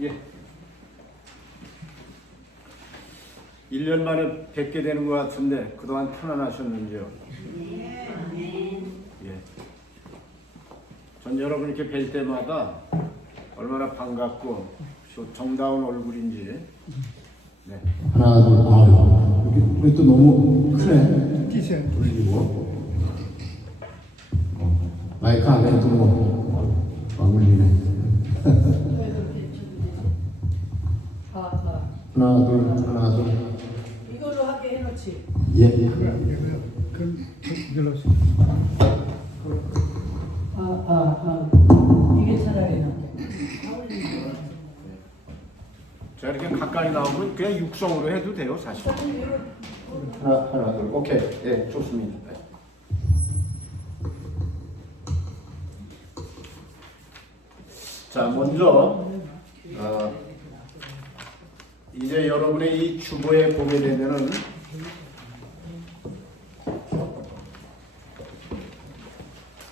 예. 1년 만에 뵙게 되는 것 같은데 그동안 편안하셨는지요? 예. 전 여러분 이렇게 뵐 때마다 얼마나 반갑고 정다운 얼굴인지. 네. 하나, 둘, 아유. 우리 또 너무 크네. 돌리고. 마이크 안에 또 막물리네. 하나, 둘. 이걸로 하게 해놓지. 예. 이게 차라리 나. 제가 이렇게 가까이 나오면 그냥 육성으로 해도 돼요, 사실. 하나, 둘. 오케이. 예, 좋습니다. 네. 자, 먼저 이제 여러분의 이 주보에 보게 되면은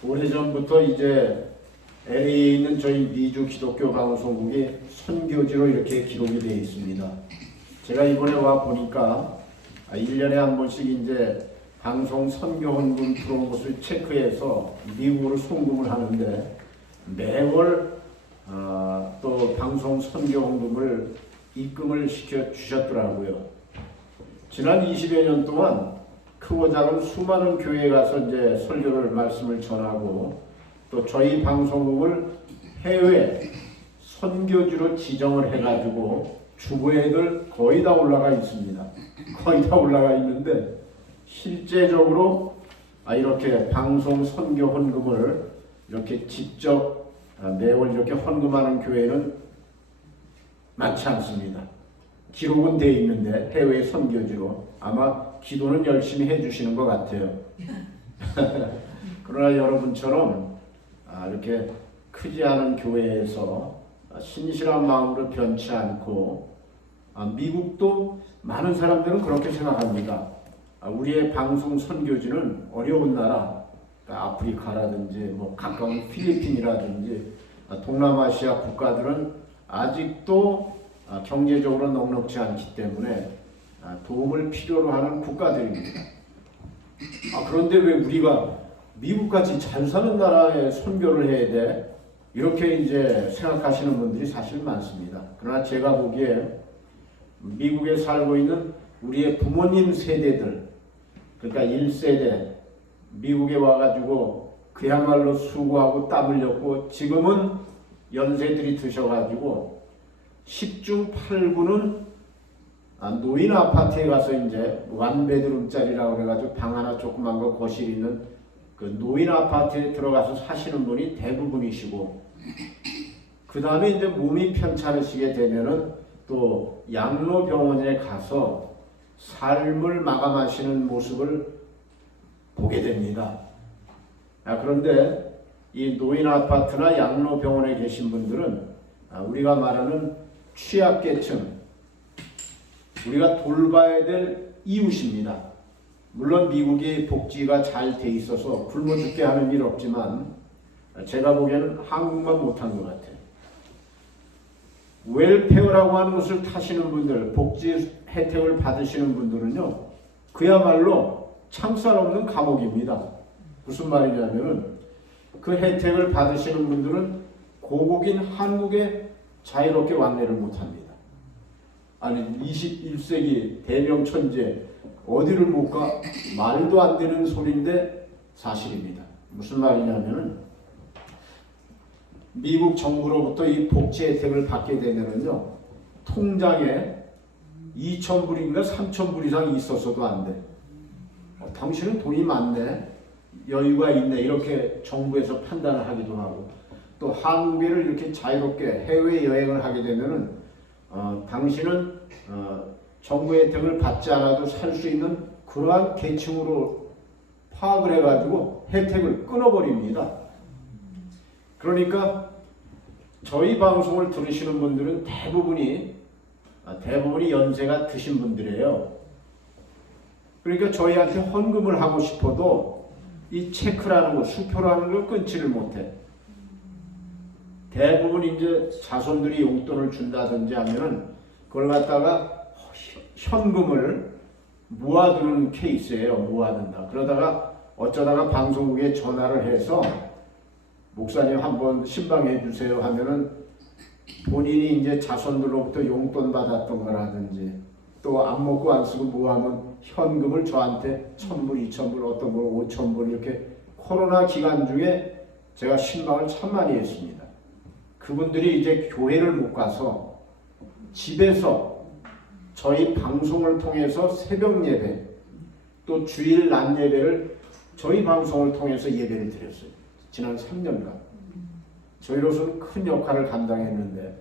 오래전부터 이제 LA에 있는 저희 미주 기독교 방송국이 선교지로 이렇게 기록이 되어 있습니다. 제가 이번에 와 보니까 1년에 한 번씩 이제 방송 선교 헌금 들어온 것을 체크해서 미국으로 송금을 하는데 매월 또 방송 선교 헌금을 입금을 시켜 주셨더라고요. 지난 20여 년 동안 크고 작은 수많은 교회에 가서 이제 설교를 말씀을 전하고 또 저희 방송국을 해외 선교지로 지정을 해가지고 주보에들 거의 다 올라가 있습니다. 거의 다 올라가 있는데 실제적으로 이렇게 방송 선교 헌금을 이렇게 직접 매월 이렇게 헌금하는 교회는 많지 않습니다. 기록은 되어 있는데 해외 선교지로 아마 기도는 열심히 해주시는 것 같아요. 그러나 여러분처럼 이렇게 크지 않은 교회에서 신실한 마음으로 변치 않고 미국도 많은 사람들은 그렇게 생각합니다. 우리의 방송 선교지는 어려운 나라, 아프리카라든지 뭐 가까운 필리핀이라든지 동남아시아 국가들은 아직도 경제적으로 넉넉지 않기 때문에 도움을 필요로 하는 국가들입니다. 그런데 왜 우리가 미국같이 잘 사는 나라에 선교를 해야 돼? 이렇게 이제 생각하시는 분들이 사실 많습니다. 그러나 제가 보기에 미국에 살고 있는 우리의 부모님 세대들, 그러니까 1세대, 미국에 와가지고 그야말로 수고하고 땀 흘렸고 지금은 연세들이 드셔가지고 10중 8구는 노인 아파트에 가서 이제 완베드룸짜리라고 그래가지고 방 하나 조그만 거 거실 있는 그 노인 아파트에 들어가서 사시는 분이 대부분이시고 그 다음에 이제 몸이 편찮으시게 되면은 또 양로병원에 가서 삶을 마감하시는 모습을 보게 됩니다. 그런데 이 노인 아파트나 양로병원에 계신 분들은 우리가 말하는 취약계층, 우리가 돌봐야 될 이웃입니다. 물론 미국이 복지가 잘 돼 있어서 굶어 죽게 하는 일 없지만 제가 보기에는 한국만 못한 것 같아요. 웰페어라고 하는 것을 타시는 분들, 복지 혜택을 받으시는 분들은요, 그야말로 창살 없는 감옥입니다. 무슨 말이냐면은 그 혜택을 받으시는 분들은 고국인 한국에 자유롭게 왕래를 못합니다. 아니 21세기 대명천재 어디를 못 가? 말도 안 되는 소리인데 사실입니다. 무슨 말이냐면은 미국 정부로부터 이 복지 혜택을 받게 되면은요, 통장에 2,000불인가 3,000불 이상 있어서도 안 돼. 당신은 돈이 많네, 여유가 있네, 이렇게 정부에서 판단을 하기도 하고, 또 한국인을 이렇게 자유롭게 해외 여행을 하게 되면은 당신은 정부 혜택을 받지 않아도 살 수 있는 그러한 계층으로 파악을 해가지고 혜택을 끊어버립니다. 그러니까 저희 방송을 들으시는 분들은 대부분이 연세가 드신 분들이에요. 그러니까 저희한테 헌금을 하고 싶어도 이 체크라는 거, 수표라는 걸 끊지를 못해. 대부분 이제 자손들이 용돈을 준다든지 하면은 그걸 갖다가 현금을 모아두는 케이스예요. 모아둔다. 그러다가 어쩌다가 방송국에 전화를 해서 목사님 한번 신방해 주세요 하면은 본인이 이제 자손들로부터 용돈 받았던 거라든지 또 안 먹고 안 쓰고 모아놓은 현금을 저한테 1,000불, 2,000불, 어떤 걸 5,000불 이렇게 코로나 기간 중에 제가 신방을 참 많이 했습니다. 그분들이 이제 교회를 못 가서 집에서 저희 방송을 통해서 새벽 예배 또 주일 낮 예배를 저희 방송을 통해서 예배를 드렸어요. 지난 3년간. 저희로서는 큰 역할을 감당했는데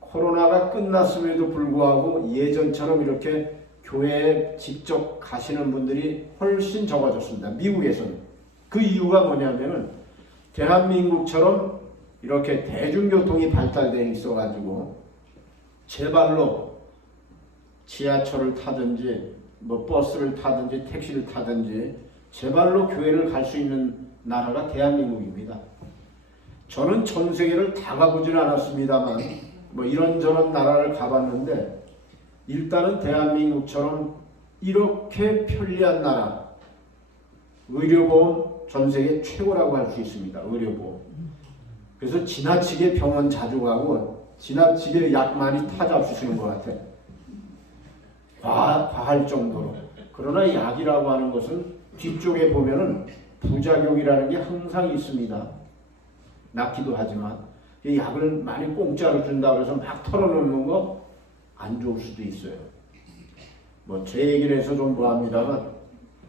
코로나가 끝났음에도 불구하고 예전처럼 이렇게 교회에 직접 가시는 분들이 훨씬 적어졌습니다. 미국에서는. 그 이유가 뭐냐면은 대한민국처럼 이렇게 대중교통이 발달되어 있어가지고 제 발로 지하철을 타든지 뭐 버스를 타든지 택시를 타든지 제 발로 교회를 갈 수 있는 나라가 대한민국입니다. 저는 전 세계를 다 가보진 않았습니다만 뭐 이런저런 나라를 가봤는데 일단은 대한민국처럼 이렇게 편리한 나라, 의료보험 전 세계 최고라고 할 수 있습니다. 의료보험. 그래서 지나치게 병원 자주 가고 지나치게 약 많이 타잡수시는 것 같아. 과할 정도로. 그러나 약이라고 하는 것은 뒤쪽에 보면은 부작용이라는 게 항상 있습니다. 낫기도 하지만 이 약을 많이 공짜로 준다고 해서 막 털어놓는 거 안 좋을 수도 있어요. 뭐 제 얘기를 해서 좀 뭐합니다만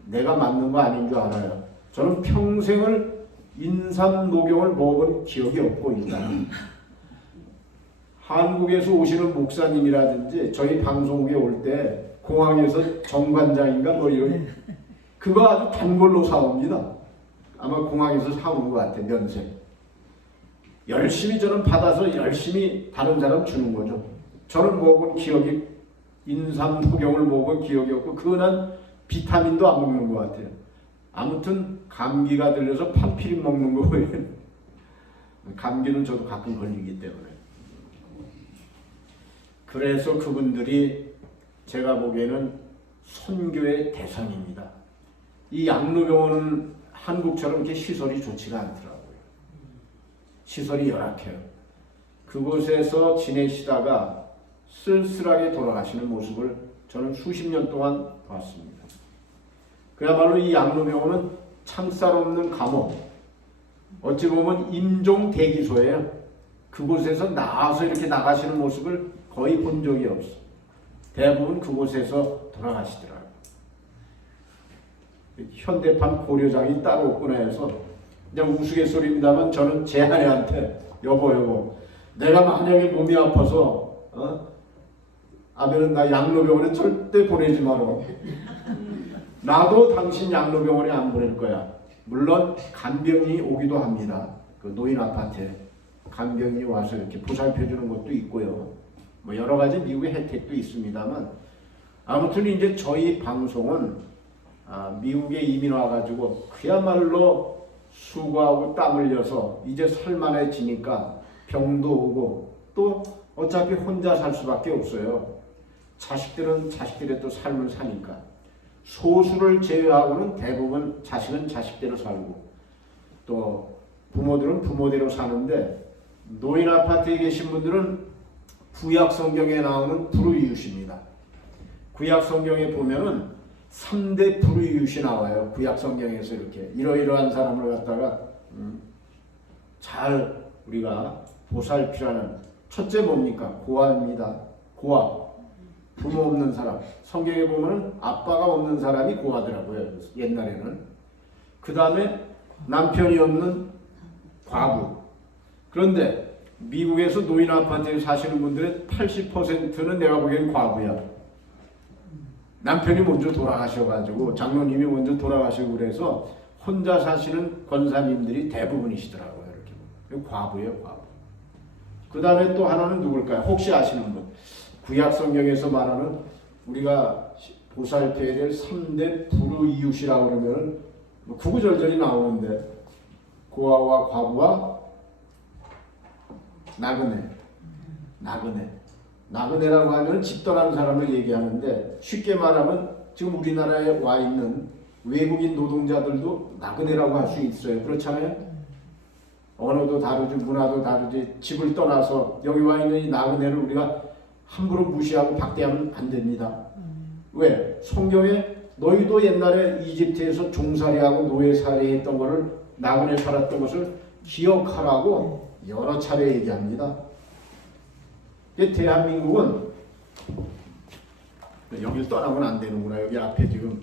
내가 맞는 거 아닌 줄 알아요. 저는 평생을 인삼 녹용을 먹은 기억이 없고 일단 한국에서 오시는 목사님이라든지 저희 방송국에 올 때 공항에서 정관장인가 뭐 이런 그거 아주 단 걸로 사옵니다. 아마 공항에서 사오는 것 같아. 면세. 열심히 저는 받아서 열심히 다른 사람 주는 거죠. 저는 먹은 기억이 인삼 녹용을 먹은 기억이 없고 그건 비타민도 안 먹는 것 같아요. 아무튼 감기가 들려서 판피린 먹는 거예요. 감기는 저도 가끔 걸리기 때문에. 그래서 그분들이 제가 보기에는 선교의 대상입니다. 이 양로병원은 한국처럼 이렇게 시설이 좋지가 않더라고요. 시설이 열악해요. 그곳에서 지내시다가 쓸쓸하게 돌아가시는 모습을 저는 수십 년 동안 봤습니다. 그야말로 이 양로병원은 창살 없는 감옥, 어찌 보면 임종 대기소예요. 그곳에서 나와서 이렇게 나가시는 모습을 거의 본 적이 없어. 대부분 그곳에서 돌아가시더라고요. 현대판 고려장이 따로 없구나 해서 그냥 우스갯소리입니다만 저는 제 아내한테 여보 내가 만약에 몸이 아파서 아베는 나 양로병원에 절대 보내지 마라. 나도 당신 양로병원에 안 보낼 거야. 물론 간병이 오기도 합니다. 그 노인 아파트에 간병이 와서 이렇게 보살펴 주는 것도 있고요. 뭐 여러 가지 미국의 혜택도 있습니다만 아무튼 이제 저희 방송은 미국에 이민 와가지고 그야말로 수고하고 땀 흘려서 이제 살만해지니까 병도 오고 또 어차피 혼자 살 수밖에 없어요. 자식들은 자식들의 또 삶을 사니까 소수를 제외하고는 대부분 자식은 자식대로 살고 또 부모들은 부모대로 사는데 노인 아파트에 계신 분들은 구약 성경에 나오는 불우이웃입니다. 구약 성경에 보면은 3대 불우이웃이 나와요. 구약 성경에서 이렇게 이러이러한 사람을 갖다가 잘 우리가 보살피라는 첫째 뭡니까? 고아입니다. 고아. 부모 없는 사람. 성경에 보면 아빠가 없는 사람이 고아더라고요. 옛날에는. 그 다음에 남편이 없는 과부. 그런데 미국에서 노인 아파트에 사시는 분들의 80%는 내가 보기엔 과부야. 남편이 먼저 돌아가셔가지고 장로님이 먼저 돌아가시고 그래서 혼자 사시는 권사님들이 대부분이시더라고요. 이렇게 과부예요, 과부. 그 다음에 또 하나는 누굴까요? 혹시 아시는 분? 구약 성경에서 말하는 우리가 보살펴야 될 3대 불우이웃이라고 그러면은 구구절절이 나오는데 고아와 과부와 나그네라고 하면 집 떠난 사람을 얘기하는데 쉽게 말하면 지금 우리나라에 와 있는 외국인 노동자들도 나그네라고 할 수 있어요. 그렇잖아요? 언어도 다르지 문화도 다르지 집을 떠나서 여기 와 있는 이 나그네를 우리가 함부로 무시하고 박대하면 안 됩니다. 왜? 성경에 너희도 옛날에 이집트에서 종살이하고 노예살이했던 것을 나그네 살았던 것을 기억하라고 여러 차례 얘기합니다. 대한민국은 여길 떠나면 안 되는구나. 여기 앞에 지금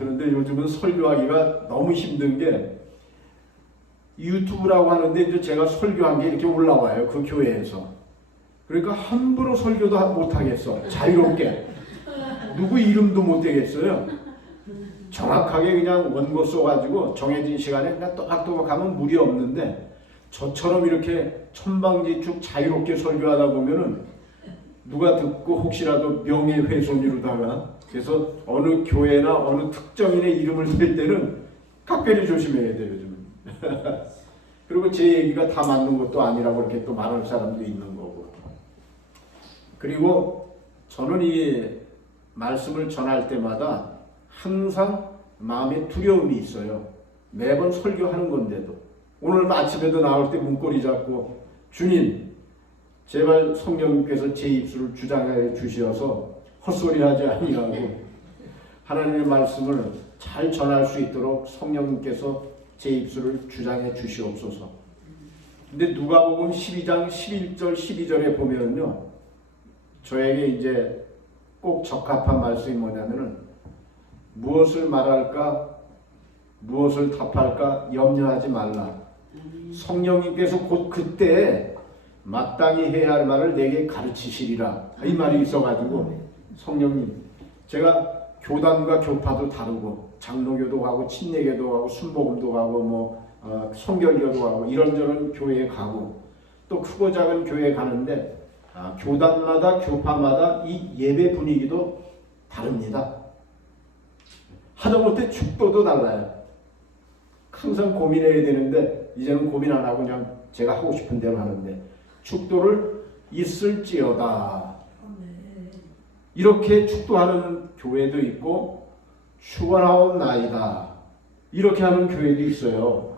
그런데 요즘은 설교하기가 너무 힘든 게 유튜브라고 하는데 이제 제가 설교한 게 이렇게 올라와요. 그 교회에서. 그러니까 함부로 설교도 못 하겠어. 자유롭게. 누구 이름도 못 대겠어요. 정확하게 그냥 원고 써가지고 정해진 시간에 그냥 또박또박 하면 무리 없는데 저처럼 이렇게 천방지축 자유롭게 설교하다 보면은 누가 듣고 혹시라도 명예훼손이로다가 그래서 어느 교회나 어느 특정인의 이름을 댈 때는 각별히 조심해야 돼요. 요즘. 그리고 제 얘기가 다 맞는 것도 아니라고 이렇게 또 말할 사람도 있는 거고. 그리고 저는 이 말씀을 전할 때마다 항상 마음에 두려움이 있어요. 매번 설교하는 건데도. 오늘 아침에도 나올 때 문고리 잡고 주님 제발 성령님께서 제 입술을 주장해 주시어서 헛소리하지 아니하고 하나님의 말씀을 잘 전할 수 있도록 성령님께서 제 입술을 주장해 주시옵소서. 근데 누가복음 12장 11절 12절에 보면요. 저에게 이제 꼭 적합한 말씀이 뭐냐면은 무엇을 말할까 무엇을 답할까 염려하지 말라. 성령님께서 곧 그때 마땅히 해야 할 말을 내게 가르치시리라. 이 말이 있어가지고 성령님 제가 교단과 교파도 다르고 장로교도 가고 침례교도 가고 순복음도 가고 성결교도 가고 이런저런 교회에 가고 또 크고 작은 교회에 가는데 교단마다 교파마다 이 예배 분위기도 다릅니다. 하다못해 축도도 달라요. 항상 고민해야 되는데 이제는 고민 안 하고 그냥 제가 하고 싶은 대로 하는데 축도를 있을지어다. 이렇게 축도하는 교회도 있고 축원하옵나이다. 이렇게 하는 교회도 있어요.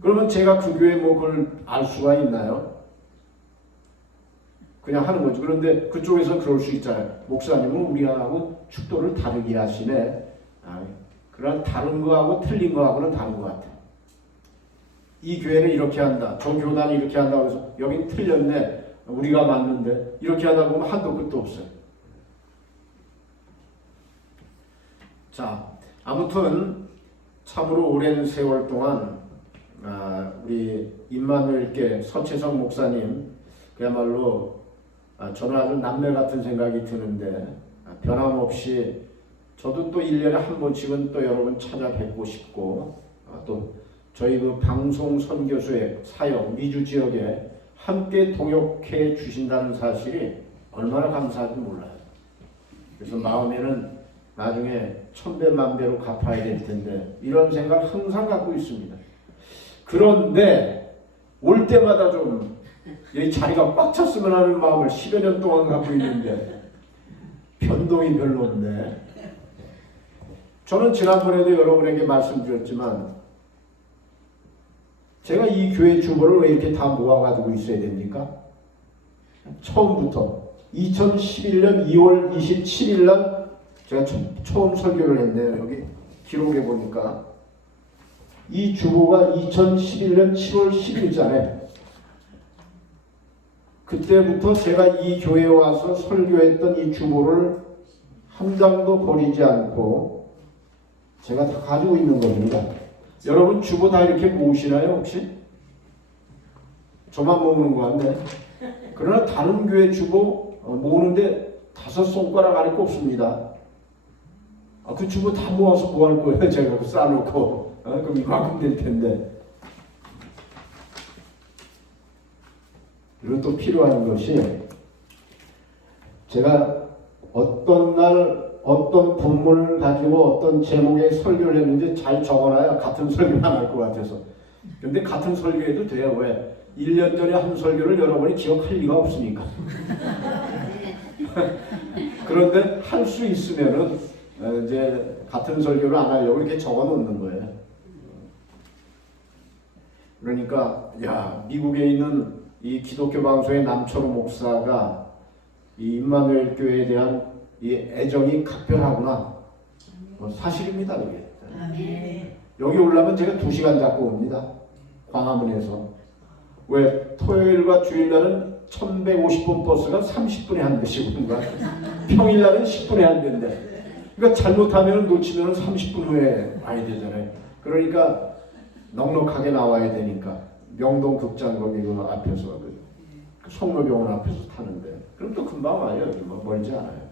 그러면 제가 그 교회 그걸 알 수가 있나요? 그냥 하는 거죠. 그런데 그쪽에서 그럴 수 있잖아요. 목사님은 우리하고 축도를 다르게 하시네. 그런 다른 거하고 틀린 거하고는 다른 것 같아요. 이 교회는 이렇게 한다. 저 교단이 이렇게 한다고 해서 여긴 틀렸네. 우리가 맞는데 이렇게 하다 보면 한도 끝도 없어요. 자, 아무튼 참으로 오랜 세월 동안 우리 임마누엘께 서채성 목사님 그야말로 저는 아주 남매 같은 생각이 드는데 변함없이 저도 또 1년에 한 번씩은 또 여러분 찾아뵙고 싶고 또 저희 그 방송 선교수의 사역 미주 지역에 함께 동역해 주신다는 사실이 얼마나 감사한지 몰라요. 그래서 마음에는 나중에 천배만배로 갚아야 될 텐데 이런 생각 항상 갖고 있습니다. 그런데 올 때마다 좀 이 자리가 꽉 찼으면 하는 마음을 10여 년 동안 갖고 있는데 변동이 별로 없네. 저는 지난번에도 여러분에게 말씀드렸지만 제가 이 교회 주보를 왜 이렇게 다 모아가지고 있어야 됩니까? 처음부터 2011년 2월 27일 날 제가 처음 설교를 했네요. 여기 기록해 보니까 이 주보가 2011년 7월 10일자네. 그때부터 제가 이 교회에 와서 설교했던 이 주보를 한 장도 버리지 않고 제가 다 가지고 있는 겁니다. 여러분 주보 다 이렇게 모으시나요 혹시? 저만 모으는 거 같네. 그러나 다른 교회 주보 모으는데 5손가락 안에 꼽습니다. 그 주보 다 모아서 뭐 할 거예요? 제가 쌓아놓고 그럼 이만큼 될 텐데. 그리고 또 필요한 것이 제가 어떤 날 어떤 본문을 가지고 어떤 제목의 설교를 했는지 잘 적어놔야 같은 설교만 할 것 같아서. 근데 같은 설교해도 돼요. 왜? 1년 전에 한 설교를 여러분이 기억할 리가 없으니까. 그런데 할 수 있으면은 이제 같은 설교를 안 하려고 이렇게 적어 놓는 거예요. 그러니까 야, 미국에 있는 이 기독교 방송의 남철호 목사가 이 임마누엘 교회에 대한 이 애정이 각별하구나. 사실입니다, 그게. 여기 올라면 제가 2시간 잡고 옵니다. 광화문에서. 왜? 토요일과 주일날은 1150분 버스가 30분에 한 대씩 오는 거야. 평일날은 10분에 한 대인데. 그러니까 잘못하면 놓치면 30분 후에 와야 되잖아요. 그러니까 넉넉하게 나와야 되니까 명동 극장 거기 그 앞에서 그 성모병원 앞에서 타는데 그럼 또 금방 와요. 여기 뭐 멀지 않아요.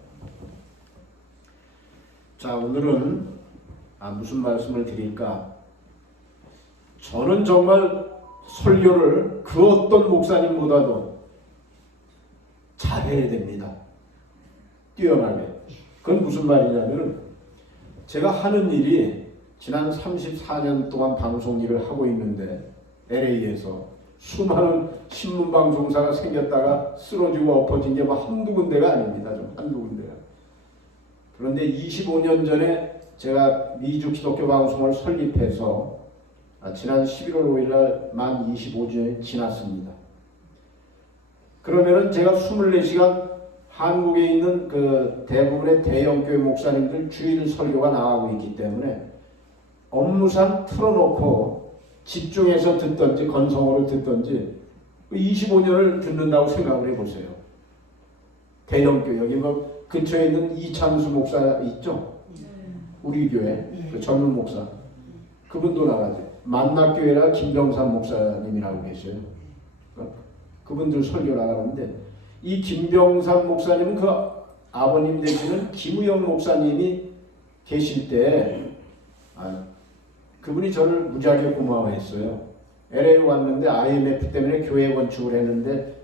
자, 오늘은 무슨 말씀을 드릴까? 저는 정말 설교를 그 어떤 목사님보다도 잘해야 됩니다. 뛰어나게. 그건 무슨 말이냐면 제가 하는 일이 지난 34년 동안 방송 일을 하고 있는데 LA에서 수많은 신문방송사가 생겼다가 쓰러지고 엎어진 게 뭐 한두 군데가 아닙니다. 좀 한두 군데가. 그런데 25년 전에 제가 미주 기독교 방송을 설립해서 지난 11월 5일 날 만 25주년이 지났습니다. 그러면은 제가 24시간 한국에 있는 그 대부분의 대형교회 목사님들 주일 설교가 나가고 있기 때문에 업무상 틀어놓고 집중해서 듣던지 건성으로 듣던지 25년을 듣는다고 생각을 해보세요. 대형교회 여기 뭐 근처에 있는 이창수 목사 있죠? 우리 교회 그 젊은 목사 그분도 나가죠. 만낙교회라 김병삼 목사님이라고 계셔요. 그분들 설교 나가는데 이 김병삼 목사님은 그 아버님 되시는 김우영 목사님이 계실 때 그분이 저를 무지하게 고마워했어요. LA 왔는데 IMF 때문에 교회 건축을 했는데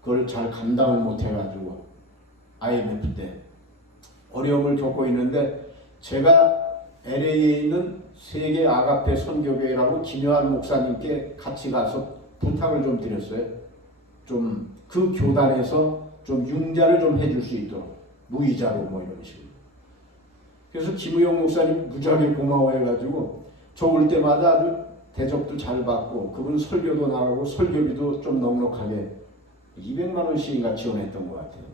그걸 잘 감당을 못해가지고 IMF 때 어려움을 겪고 있는데 제가 LA에 있는 세계 아가페 선교교회라고 김여한 목사님께 같이 가서 부탁을 좀 드렸어요. 좀 그 교단에서 좀 융자를 좀 해줄 수 있도록 무이자로 뭐 이런 식으로. 그래서 김우영 목사님 무지하게 고마워해가지고 저 올 때마다 아주 대접도 잘 받고 그분 설교도 나가고 설교비도 좀 넉넉하게 200만 원씩인가 지원했던 것 같아요.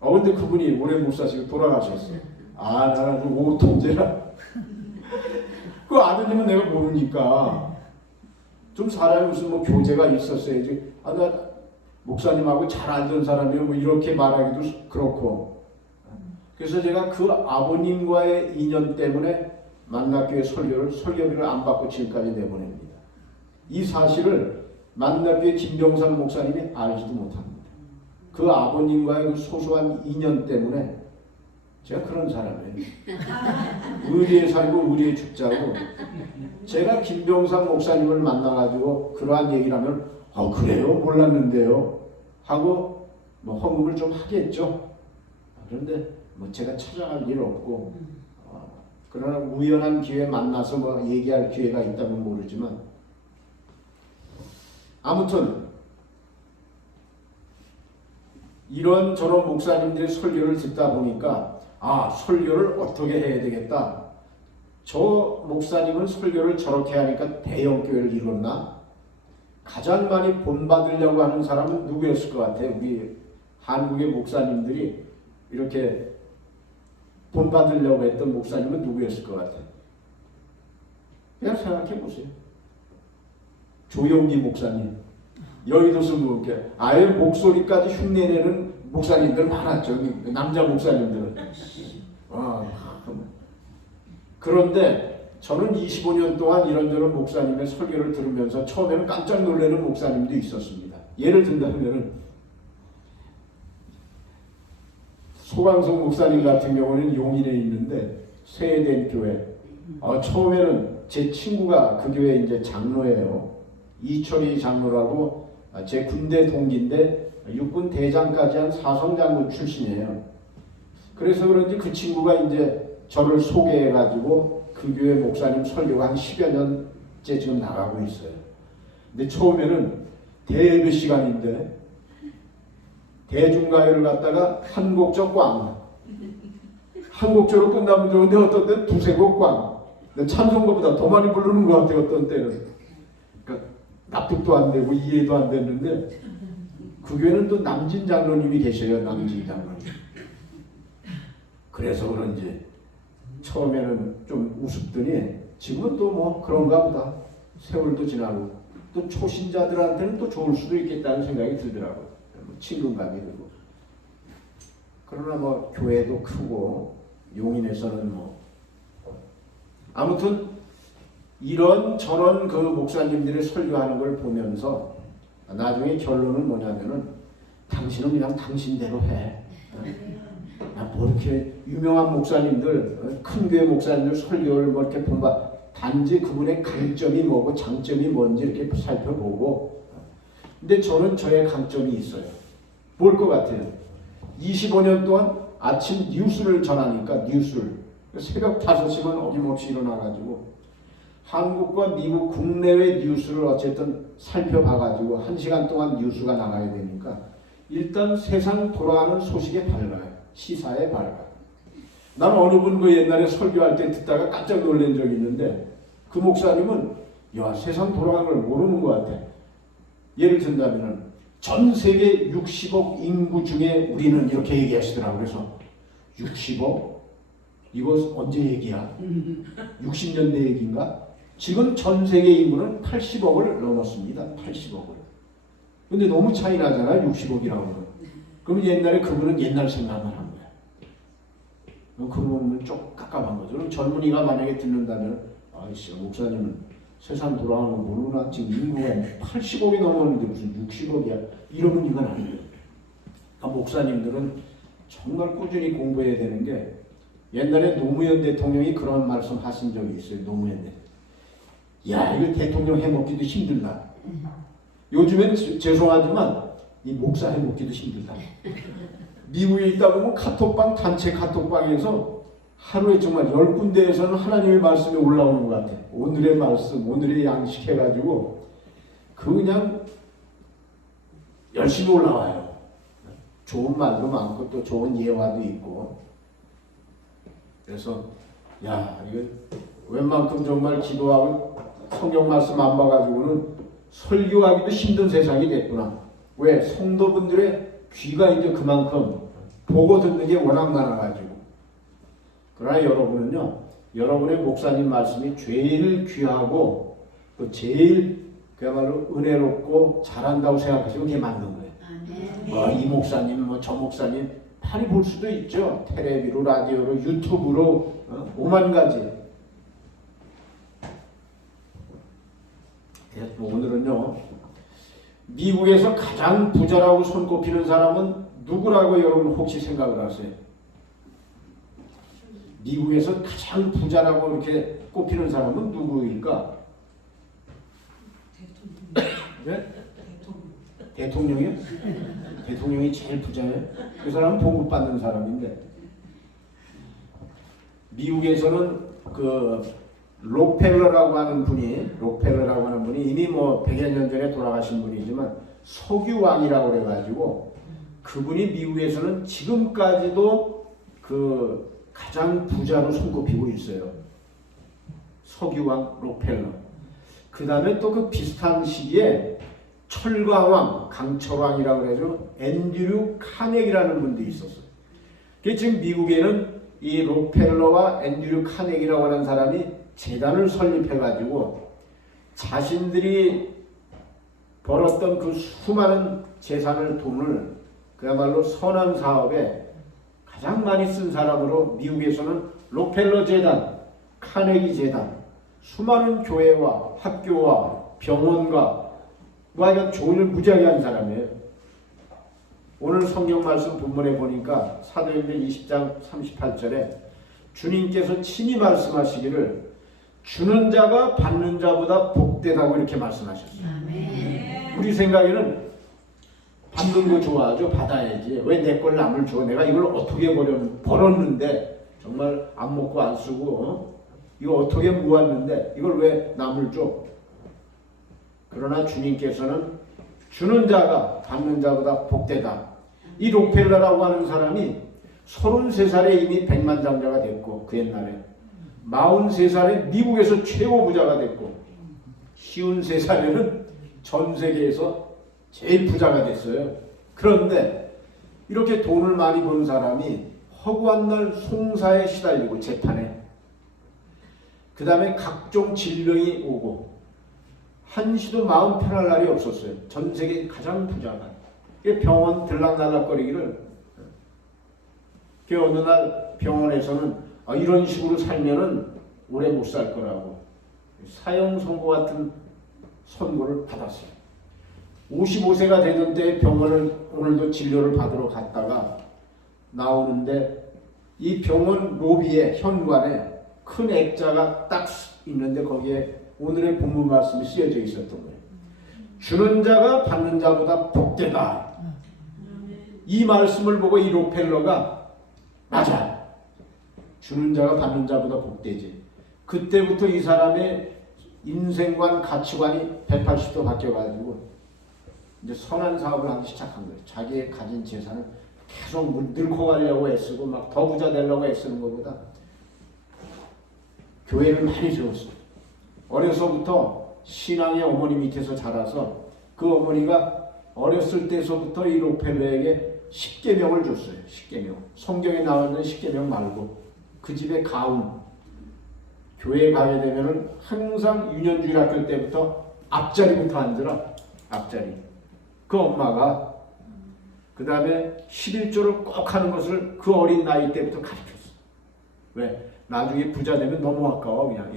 근데 그분이 올해 목사시고 돌아가셨어요. 나는 아주 오통제라. 그 아드님은 내가 모르니까 좀 사람이 무슨 뭐 교제가 있었어야지. 나 목사님하고 잘 알던 사람이요 뭐 이렇게 말하기도 그렇고. 그래서 제가 그 아버님과의 인연 때문에 만낙교회 설교비를 안 받고 지금까지 내보냅니다. 이 사실을 만낙교회 김병삼 목사님이 알지도 못합니다. 그 아버님과의 그 소소한 인연 때문에 제가 그런 사람이에요. 의리에 살고 의리에 죽자고. 제가 김병삼 목사님을 만나가지고 그러한 얘기를 하면 그래요? 몰랐는데요? 하고 뭐 헌금을 좀 하겠죠. 그런데 뭐 제가 찾아갈 일 없고 그러나 우연한 기회에 만나서 뭐 얘기할 기회가 있다면 모르지만 아무튼 이런 저런 목사님들의 설교를 듣다 보니까 설교를 어떻게 해야 되겠다. 저 목사님은 설교를 저렇게 하니까 대형교회를 이뤘나? 가장 많이 본받으려고 하는 사람은 누구였을 것 같아요? 우리 한국의 목사님들이 이렇게 본받으려고 했던 목사님은 누구였을 것 같아요? 그냥 생각해 보세요. 조용기 목사님. 여의도 순국교회. 아예 목소리까지 흉내내는 목사님들 많았죠. 남자 목사님들은. 그런데 저는 25년 동안 이런저런 목사님의 설교를 들으면서 처음에는 깜짝 놀라는 목사님도 있었습니다. 예를 든다면 소강성 목사님 같은 경우는 용인에 있는데 세eden 교회. 처음에는 제 친구가 그 교회 이제 장로예요. 이철희 장로라고 제 군대 동기인데 육군 대장까지 한 사성장군 출신이에요. 그래서 그런지 그 친구가 이제 저를 소개해가지고 그 교회 목사님 설교가 한 10여 년째 지금 나가고 있어요. 근데 처음에는 대예배 시간인데 대중가요를 갖다가 한 곡적 꽝, 한 곡조로 끝나면 좋은데 어떤 때는 두세 곡 꽝. 근데 찬송가보다 더 많이 부르는 것 같아요. 어떤 때는. 그러니까 납득도 안 되고 이해도 안 됐는데 그 교회는 또 남진 장로님이 계셔요. 남진 장로님. 그래서 그런지 처음에는 좀 우습더니 지금은 또 뭐 그런가 보다. 세월도 지나고 또 초신자들한테는 또 좋을 수도 있겠다는 생각이 들더라고요. 친근감이 들고. 그러나 뭐 교회도 크고 용인에서는 뭐 아무튼 이런 저런 그 목사님들이 설교하는 걸 보면서 나중에 결론은 뭐냐면은 당신은 그냥 당신대로 해. 뭐 이렇게 유명한 목사님들, 큰 교회 목사님들 설교를 뭐 이렇게 본다. 단지 그분의 강점이 뭐고 장점이 뭔지 이렇게 살펴보고. 근데 저는 저의 강점이 있어요. 뭘 것 같아요? 25년 동안 아침 뉴스를 전하니까 뉴스를 새벽 5시면 어김없이 일어나가지고 한국과 미국 국내외 뉴스를 어쨌든 살펴봐가지고 1시간 동안 뉴스가 나가야 되니까 일단 세상 돌아가는 소식에 밝아요. 시사에 밝아요. 나는 어느 분 그 옛날에 설교할 때 듣다가 깜짝 놀란 적이 있는데 그 목사님은 야 세상 돌아가는 걸 모르는 것 같아. 예를 든다면은 전 세계 60억 인구 중에 우리는 이렇게 얘기하시더라고요. 그래서 60억? 이거 언제 얘기야? 60년대 얘기인가? 지금 전 세계 인구는 80억을 넘었습니다. 80억을. 근데 너무 차이 나잖아요. 60억이라고 하면. 그럼 옛날에 그분은 옛날 생각만 한 거야. 그분은 좀 깝깝한 거죠. 그럼 젊은이가 만약에 듣는다면 아이씨 목사님은 세상 돌아가는 거 모르나? 지금 인구가 80억이 넘었는데 무슨 60억이야? 이러면 이건 아니에요. 그러니까 목사님들은 정말 꾸준히 공부해야 되는 게 옛날에 노무현 대통령이 그런 말씀 하신 적이 있어요. 노무현 대통령. 야 이거 대통령 해먹기도 힘들다. 요즘엔 죄송하지만 이 목사 해먹기도 힘들다. 미국에 있다 보면 카톡방 단체 카톡방에서 하루에 정말 10군데에서는 하나님의 말씀이 올라오는 것 같아. 오늘의 말씀, 오늘의 양식 해가지고 그냥 열심히 올라와요. 좋은 말도 많고 또 좋은 예화도 있고. 그래서 야 이거 웬만큼 정말 기도하고 성경 말씀 안 봐가지고는 설교하기도 힘든 세상이 됐구나. 왜? 성도분들의 귀가 이제 그만큼 보고 듣는 게 워낙 많아가지고. 그러나 여러분은요, 여러분의 목사님 말씀이 제일 귀하고 또 제일 그야말로 은혜롭고 잘한다고 생각하시면 그게 맞는 거예요. 뭐 이 목사님, 뭐 저 목사님 많이 볼 수도 있죠. 텔레비로, 라디오로, 유튜브로 5만 가지. 오늘은요, 미국에서 가장 부자라고 손꼽히는 사람은 누구라고 여러분 혹시 생각을 하세요? 미국에서 가장 부자라고 이렇게 꼽히는 사람은 누구일까? 네? 대통령이요? 대통령이 제일 부자예요? 그 사람은 봉급받는 사람인데 미국에서는 그 록펠러라고 하는 분이 이미 뭐 100여 년 전에 돌아가신 분이지만 석유왕이라고 그래가지고 그분이 미국에서는 지금까지도 그 가장 부자로 손꼽히고 있어요. 석유왕 록펠러. 그 다음에 또 그 비슷한 시기에 철강왕, 강철왕이라고 그래서 앤드류 카네기라는 분도 있었어요. 지금 미국에는 이 록펠러와 앤드류 카네기라고 하는 사람이 재단을 설립해가지고 자신들이 벌었던 그 수많은 재산을, 돈을 그야말로 선한 사업에 가장 많이 쓴 사람으로 미국에서는 록펠러 재단, 카네기 재단, 수많은 교회와 학교와 병원과 이런 좋은 무지하게 한 사람이에요. 오늘 성경 말씀 본문에 보니까 사도행전 20장 38절에 주님께서 친히 말씀하시기를 주는 자가 받는 자보다 복되다고 이렇게 말씀하셨어요. 우리 생각에는 받는 거 좋아하죠. 받아야지. 왜 내 걸 남을 줘? 내가 이걸 어떻게 벌었는데 정말 안 먹고 안 쓰고 이거 어떻게 모았는데 이걸 왜 남을 줘? 그러나 주님께서는 주는 자가 받는 자보다 복되다. 이 록펠러라고 하는 사람이 33살에 이미 백만장자가 됐고 그 옛날에 43살에 미국에서 최고 부자가 됐고 53살에는 전 세계에서 제일 부자가 됐어요. 그런데 이렇게 돈을 많이 번 사람이 허구한 날 송사에 시달리고 재판에 그 다음에 각종 질병이 오고 한시도 마음 편할 날이 없었어요. 전 세계 가장 부자가 병원 들락날락거리기를 어느 날 병원에서는 이런 식으로 살면은 오래 못 살 거라고 사형 선고 같은 선고를 받았어요. 55세가 되던 때 병원을 오늘도 진료를 받으러 갔다가 나오는데 이 병원 로비에 현관에 큰 액자가 딱 있는데 거기에 오늘의 본문 말씀이 쓰여져 있었던 거예요. 주는 자가 받는 자보다 복되다. 이 말씀을 보고 이 록펠러가 맞아. 주는 자가 받는 자보다 복되지. 그때부터 이 사람의 인생관, 가치관이 180도 바뀌어가지고 이제 선한 사업을 하기 시작한 거예요. 자기의 가진 재산을 계속 늙고 가려고 애쓰고 막 더 부자 되려고 애쓰는 것보다 교회를 많이 세웠어요. 어려서부터 신앙의 어머니 밑에서 자라서 그 어머니가 어렸을 때서부터 이 록펠러에게 십계명을 줬어요. 십계명. 성경에 나와 있는 십계명 말고 그 집의 가훈. 교회에 가게 되면은 항상 유년주일 학교 때부터 앞자리부터 앉으라. 앞자리. 그 엄마가 그 다음에 11조를 꼭 하는 것을 그 어린 나이 때부터 가르쳤어. 왜? 나중에 부자 되면 너무 아까워. 그냥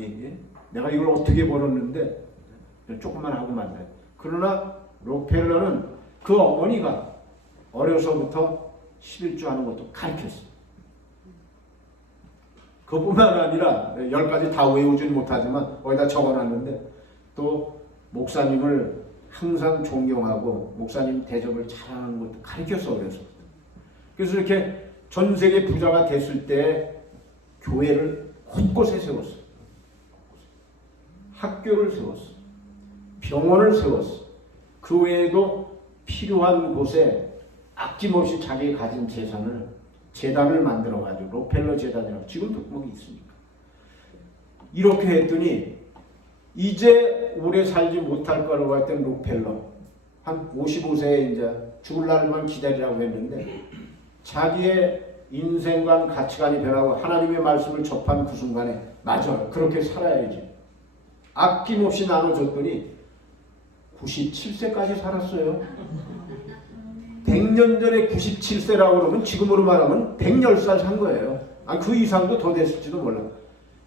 내가 이걸 어떻게 벌었는데 조금만 하고 만다. 그러나 록펠러는 그 어머니가 어려서부터 11조 하는 것도 가르쳤어. 그뿐만 아니라 10가지 다 외우지는 못하지만 거기다 적어놨는데 또 목사님을 항상 존경하고 목사님 대접을 잘하는 것도 가르쳤어. 어려서부터. 그래서 이렇게 전 세계 부자가 됐을 때 교회를 곳곳에 세웠어. 학교를 세웠어. 병원을 세웠어. 그 외에도 필요한 곳에 아낌없이 자기 가진 재단을 만들어가지고 록펠러 재단이라고 지금도 거기 있으니까 이렇게 했더니 이제 오래 살지 못할 거라고 했던 록펠러 한 55세에 이제 죽을 날만 기다리라고 했는데 자기의 인생관 가치관이 변하고 하나님의 말씀을 접한 그 순간에 맞아 그렇게 살아야지 아낌없이 나눠줬더니 97세까지 살았어요. 100년 전에 97세라고 그러면 지금으로 말하면 110살 산 거예요. 그 이상도 더 됐을지도 몰라.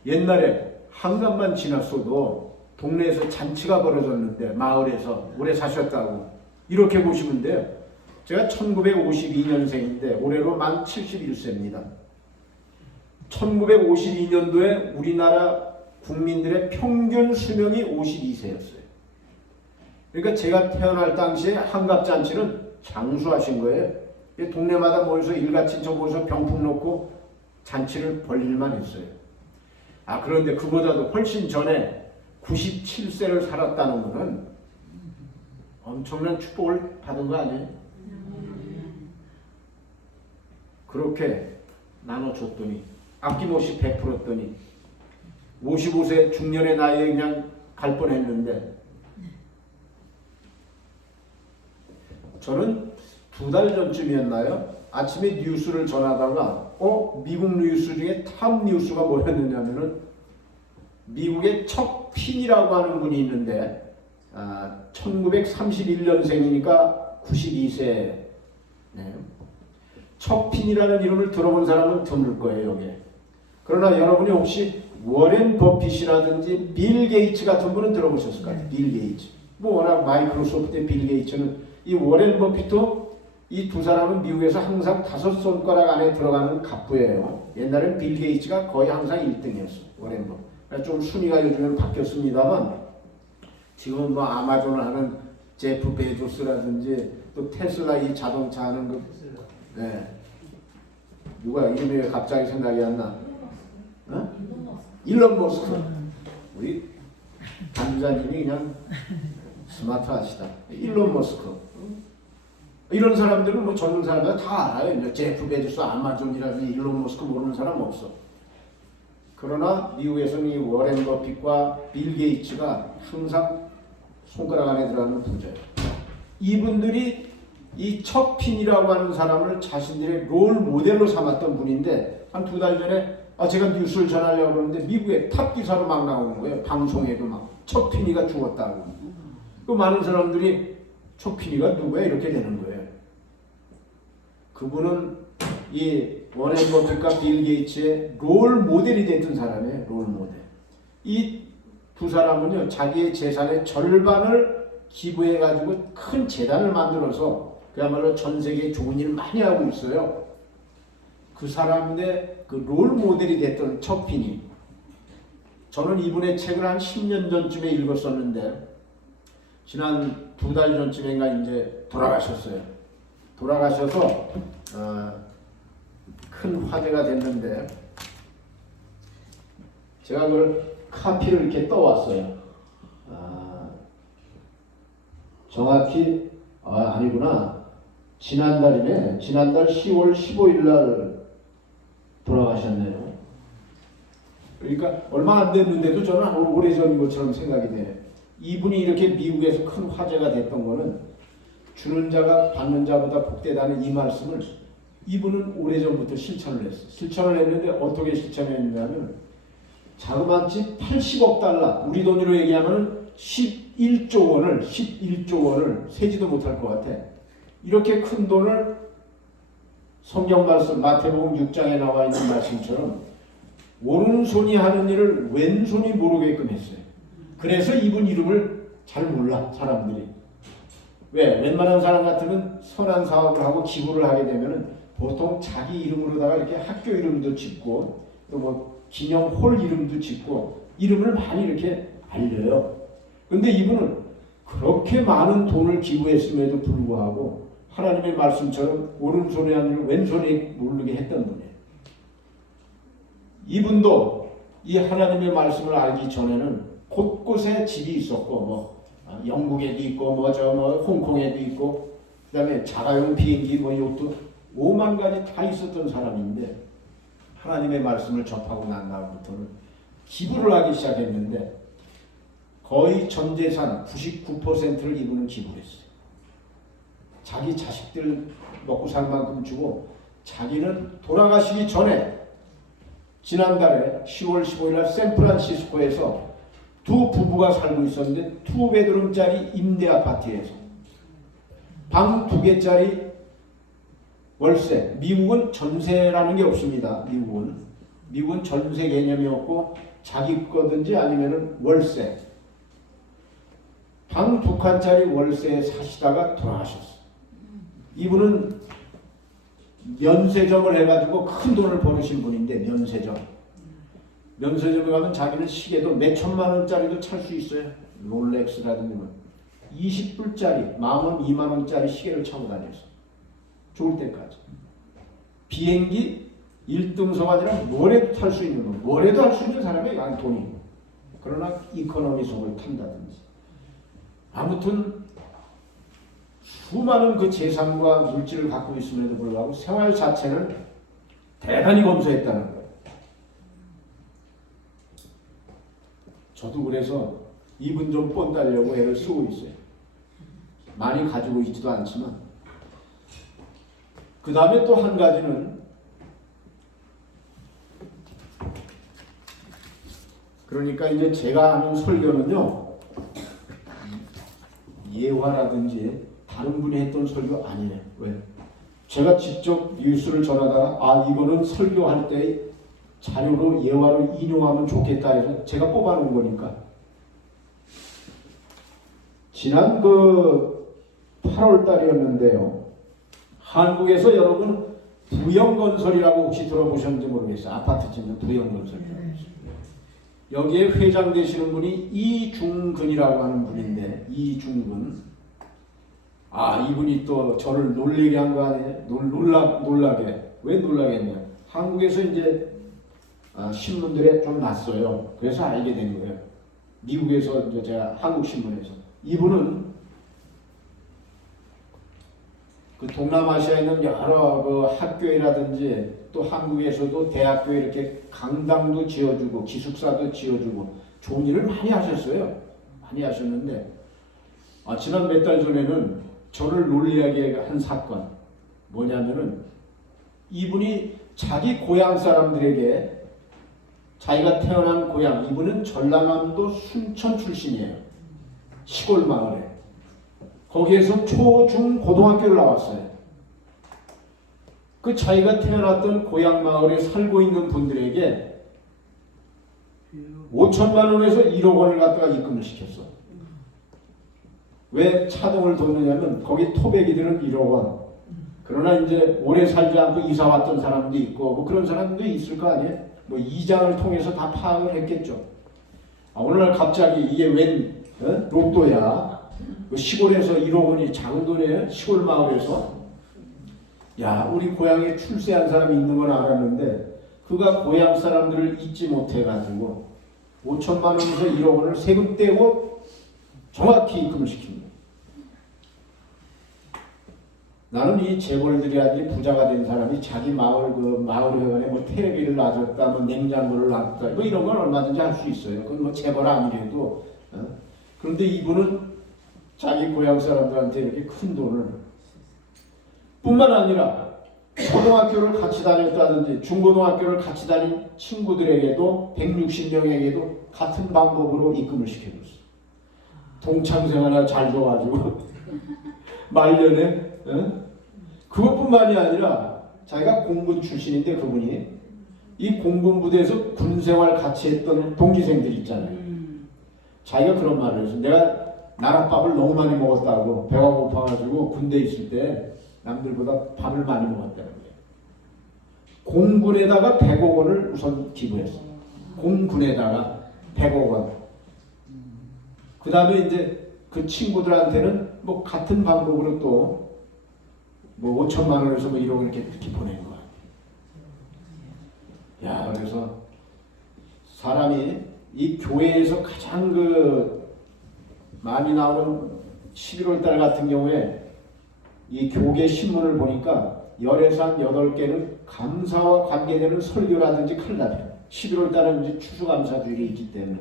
옛날에 한간만 지났어도 동네에서 잔치가 벌어졌는데 마을에서 오래 사셨다고 이렇게 보시면 돼요. 제가 1952년생인데 올해로 만 71세입니다. 1952년도에 우리나라 국민들의 평균 수명이 52세였어요. 그러니까 제가 태어날 당시에 한갑잔치는 장수하신 거예요. 동네마다 모여서 일가친척 모여서 병풍 놓고 잔치를 벌릴만 했어요. 그런데 그보다도 훨씬 전에 97세를 살았다는 것은 엄청난 축복을 받은 거 아니에요? 그렇게 나눠줬더니 아낌없이 베풀었더니 55세 중년의 나이에 그냥 갈 뻔했는데 저는 2달 전쯤이었나요? 아침에 뉴스를 전하다가 미국 뉴스 중에 탑 뉴스가 뭐였느냐면은 미국의 척 핀이라고 하는 분이 있는데 1931년생이니까 92세. 네. 척 핀이라는 이름을 들어본 사람은 드물 거예요, 여기에. 그러나 여러분이 혹시 워렌 버핏이라든지 빌 게이츠 같은 분은 들어보셨을 것 같아요. 빌 게이츠. 워낙 마이크로소프트의 빌 게이츠는 이 워렌 버핏도 이 두 사람은 미국에서 항상 5손가락 안에 들어가는 갑부예요. 옛날엔 빌 게이츠가 거의 항상 1등이었어요. 워렌 버핏. 좀 순위가 요즘은 바뀌었습니다만 지금은 아마존을 하는 제프 베조스라든지 또 테슬라 이 자동차 하는 그 네. 누가 이름이 왜 갑자기 생각이 안 나? 어? 일론 머스크. 우리 간사님이 그냥 스마트하시다. 일론 머스크. 이런 사람들은 뭐 젊은 사람들 다 알아요. 제프 베조스, 아마존이라든지 일론 머스크 모르는 사람 없어. 그러나 미국에서는 이 워렌 버핏과 빌 게이츠가 항상 손가락 안에 들어가는 부자예요. 이분들이 이 척핀이라고 하는 사람을 자신들의 롤 모델로 삼았던 분인데 한 2달 전에 제가 뉴스를 전하려고 그러는데 미국의 탑 기사로 막 나오는 거예요. 방송에도 막 척핀이가 죽었다고. 그 많은 사람들이 척핀이가 누구야 이렇게 되는 거예요. 그분은 이 워렌 버핏과 빌 게이츠의 롤 모델이 됐던 사람이에요. 롤 모델. 이 두 사람은요 자기의 재산의 절반을 기부해가지고 큰 재단을 만들어서 그야말로 전 세계에 좋은 일을 많이 하고 있어요. 그 사람의 그 롤 모델이 됐던 척핀이. 저는 이분의 책을 한 10년 전쯤에 읽었었는데 지난 2달 전쯤인가 이제 돌아가셨어요. 돌아가셔서 큰 화제가 됐는데 제가 그걸 카피를 이렇게 떠왔어요. 정확히 아니구나. 지난달이네. 지난달 10월 15일 날 돌아가셨네요. 그러니까 얼마 안 됐는데도 저는 오래전인 것처럼 생각이 돼요. 이분이 이렇게 미국에서 큰 화제가 됐던 거는 주는 자가 받는 자보다 복되다는 이 말씀을 이분은 오래전부터 실천을 했어요. 실천을 했는데 어떻게 실천했냐면 자그마치 80억 달러, 우리 돈으로 얘기하면 11조 원을 세지도 못할 것 같아. 이렇게 큰 돈을 성경 말씀 마태복음 6장에 나와 있는 말씀처럼 오른손이 하는 일을 왼손이 모르게끔 했어요. 그래서 이분 이름을 잘 몰라 사람들이. 왜? 웬만한 사람 같으면 선한 사업을 하고 기부를 하게 되면은 보통 자기 이름으로다가 이렇게 학교 이름도 짓고 또 뭐 기념홀 이름도 짓고 이름을 많이 이렇게 알려요. 근데 이분은 그렇게 많은 돈을 기부했음에도 불구하고 하나님의 말씀처럼 오른손에 하는 일을 왼손에 모르게 했던 분이에요. 이분도 이 하나님의 말씀을 알기 전에는 곳곳에 집이 있었고 뭐 영국에도 있고 뭐 홍콩에도 있고 그다음에 자가용 비행기 뭐 요트 5만 가지 다 있었던 사람인데 하나님의 말씀을 접하고 난 다음부터는 기부를 하기 시작했는데 거의 전 재산 99%를 이분은 기부했어요. 자기 자식들 먹고 살 만큼 주고 자기는 돌아가시기 전에 지난달에 10월 15일 날 샌프란시스코에서 두 부부가 살고 있었는데 2베드룸짜리 임대 아파트에서 방 2개짜리 월세. 미국은 전세라는 게 없습니다. 미국은 전세 개념이 없고 자기 거든지 아니면은 월세. 방 2칸짜리 월세에 사시다가 돌아가셨어요. 이분은 면세점을 해가지고 큰 돈을 버으신 분인데 면세점에 가면 자기는 시계도 몇 천만 원짜리도 찰 수 있어요. 롤렉스라든지 20불짜리, 10,000원, 2만 원짜리 시계를 차고 다녔어. 좋을 때까지. 비행기 1등석 아니라 뭐래도 탈 수 있는 거. 뭐래도 할 수 있는 사람이 돈이. 그러나 이코노미석을 탄다든지. 아무튼 수많은 그 재산과 물질을 갖고 있음에도 불구하고 생활 자체는 대단히 검소했다는 거예요. 저도 그래서 이분 좀 뽐따려고 애를 쓰고 있어요. 많이 가지고 있지도 않지만. 그 다음에 또 한 가지는 그러니까 이제 제가 하는 설교는요 예화라든지 다른 분이 했던 설교 아니에요. 왜? 제가 직접 뉴스를 전하다가 이거는 설교할 때 자료로 예화로 인용하면 좋겠다 해서 제가 뽑아놓은 거니까. 지난 8월 달이었는데요. 한국에서 여러분 부영건설이라고 혹시 들어보셨는지 모르겠어요. 아파트 짓는 부영건설이라고. 여기에 회장 되시는 분이 이중근이라고 하는 분인데 이중근. 아, 이분이 또 저를 놀래게 한 거 아니에요? 놀라게. 왜 놀라게 했냐? 한국에서 이제 신문들에 좀 났어요. 그래서 알게 된 거예요. 미국에서 이제 제가 한국 신문에서 이분은 그 동남아시아에 있는 여러 그 학교라든지 또 한국에서도 대학교에 이렇게 강당도 지어주고 기숙사도 지어주고 좋은 일을 많이 하셨어요. 많이 하셨는데 지난 몇 달 전에는 저를 놀라게 한 사건 뭐냐면은 이분이 자기 고향 사람들에게 자기가 태어난 고향, 이분은 전라남도 순천 출신이에요. 시골 마을에. 거기에서 초, 중, 고등학교를 나왔어요. 그 자기가 태어났던 고향 마을에 살고 있는 분들에게 5천만 원에서 1억 원을 갖다가 입금을 시켰어. 왜 차동을 뒀느냐면 거기 토백이들은 1억 원. 그러나 이제 오래 살지 않고 이사 왔던 사람도 있고 뭐 그런 사람도 있을 거 아니에요. 뭐 이장을 통해서 다 파악을 했겠죠. 오늘날 갑자기 이게 웬 로또야? 시골에서 1억 원이 작은 돈이에요? 시골 마을에서? 야, 우리 고향에 출세한 사람이 있는 건 알았는데 그가 고향 사람들을 잊지 못해가지고 5천만 원에서 1억 원을 세금 떼고 정확히 입금을 시킵니다. 나는 이 재벌들이라든지 부자가 된 사람이 자기 마을 회관에 뭐 텔레비를 놔줬다, 뭐 냉장고를 놔줬다, 뭐 이런 건 얼마든지 할 수 있어요. 그건 뭐 재벌 아니래도. 그런데 이분은 자기 고향 사람들한테 이렇게 큰 돈을 뿐만 아니라 초등학교를 같이 다녔다든지 중고등학교를 같이 다닌 친구들에게도 160명에게도 같은 방법으로 입금을 시켜줬어. 동창생 하나 잘 줘가지고 말년에 그것뿐만이 아니라 자기가 공군 출신인데 그분이 이 공군 부대에서 군생활 같이 했던 동기생들 있잖아요. 자기가 그런 말을 해서 내가 나랏밥을 너무 많이 먹었다고 배가 고파가지고 군대에 있을 때 남들보다 밥을 많이 먹었다는 거예요. 공군에다가 100억 원을 우선 기부했어. 공군에다가 100억 원. 그 다음에 이제 그 친구들한테는 뭐 같은 방법으로 또 뭐 5천만 원에서 뭐 1억 이렇게 보낸 거야. 야, 그래서 사람이 이 교회에서 가장 많이 나오는 11월 달 같은 경우에 이 교계 신문을 보니까 열에서 한 8개는 감사와 관계되는 설교라든지 칼럼이에요. 11월 달은 이제 추수감사절이 있기 때문에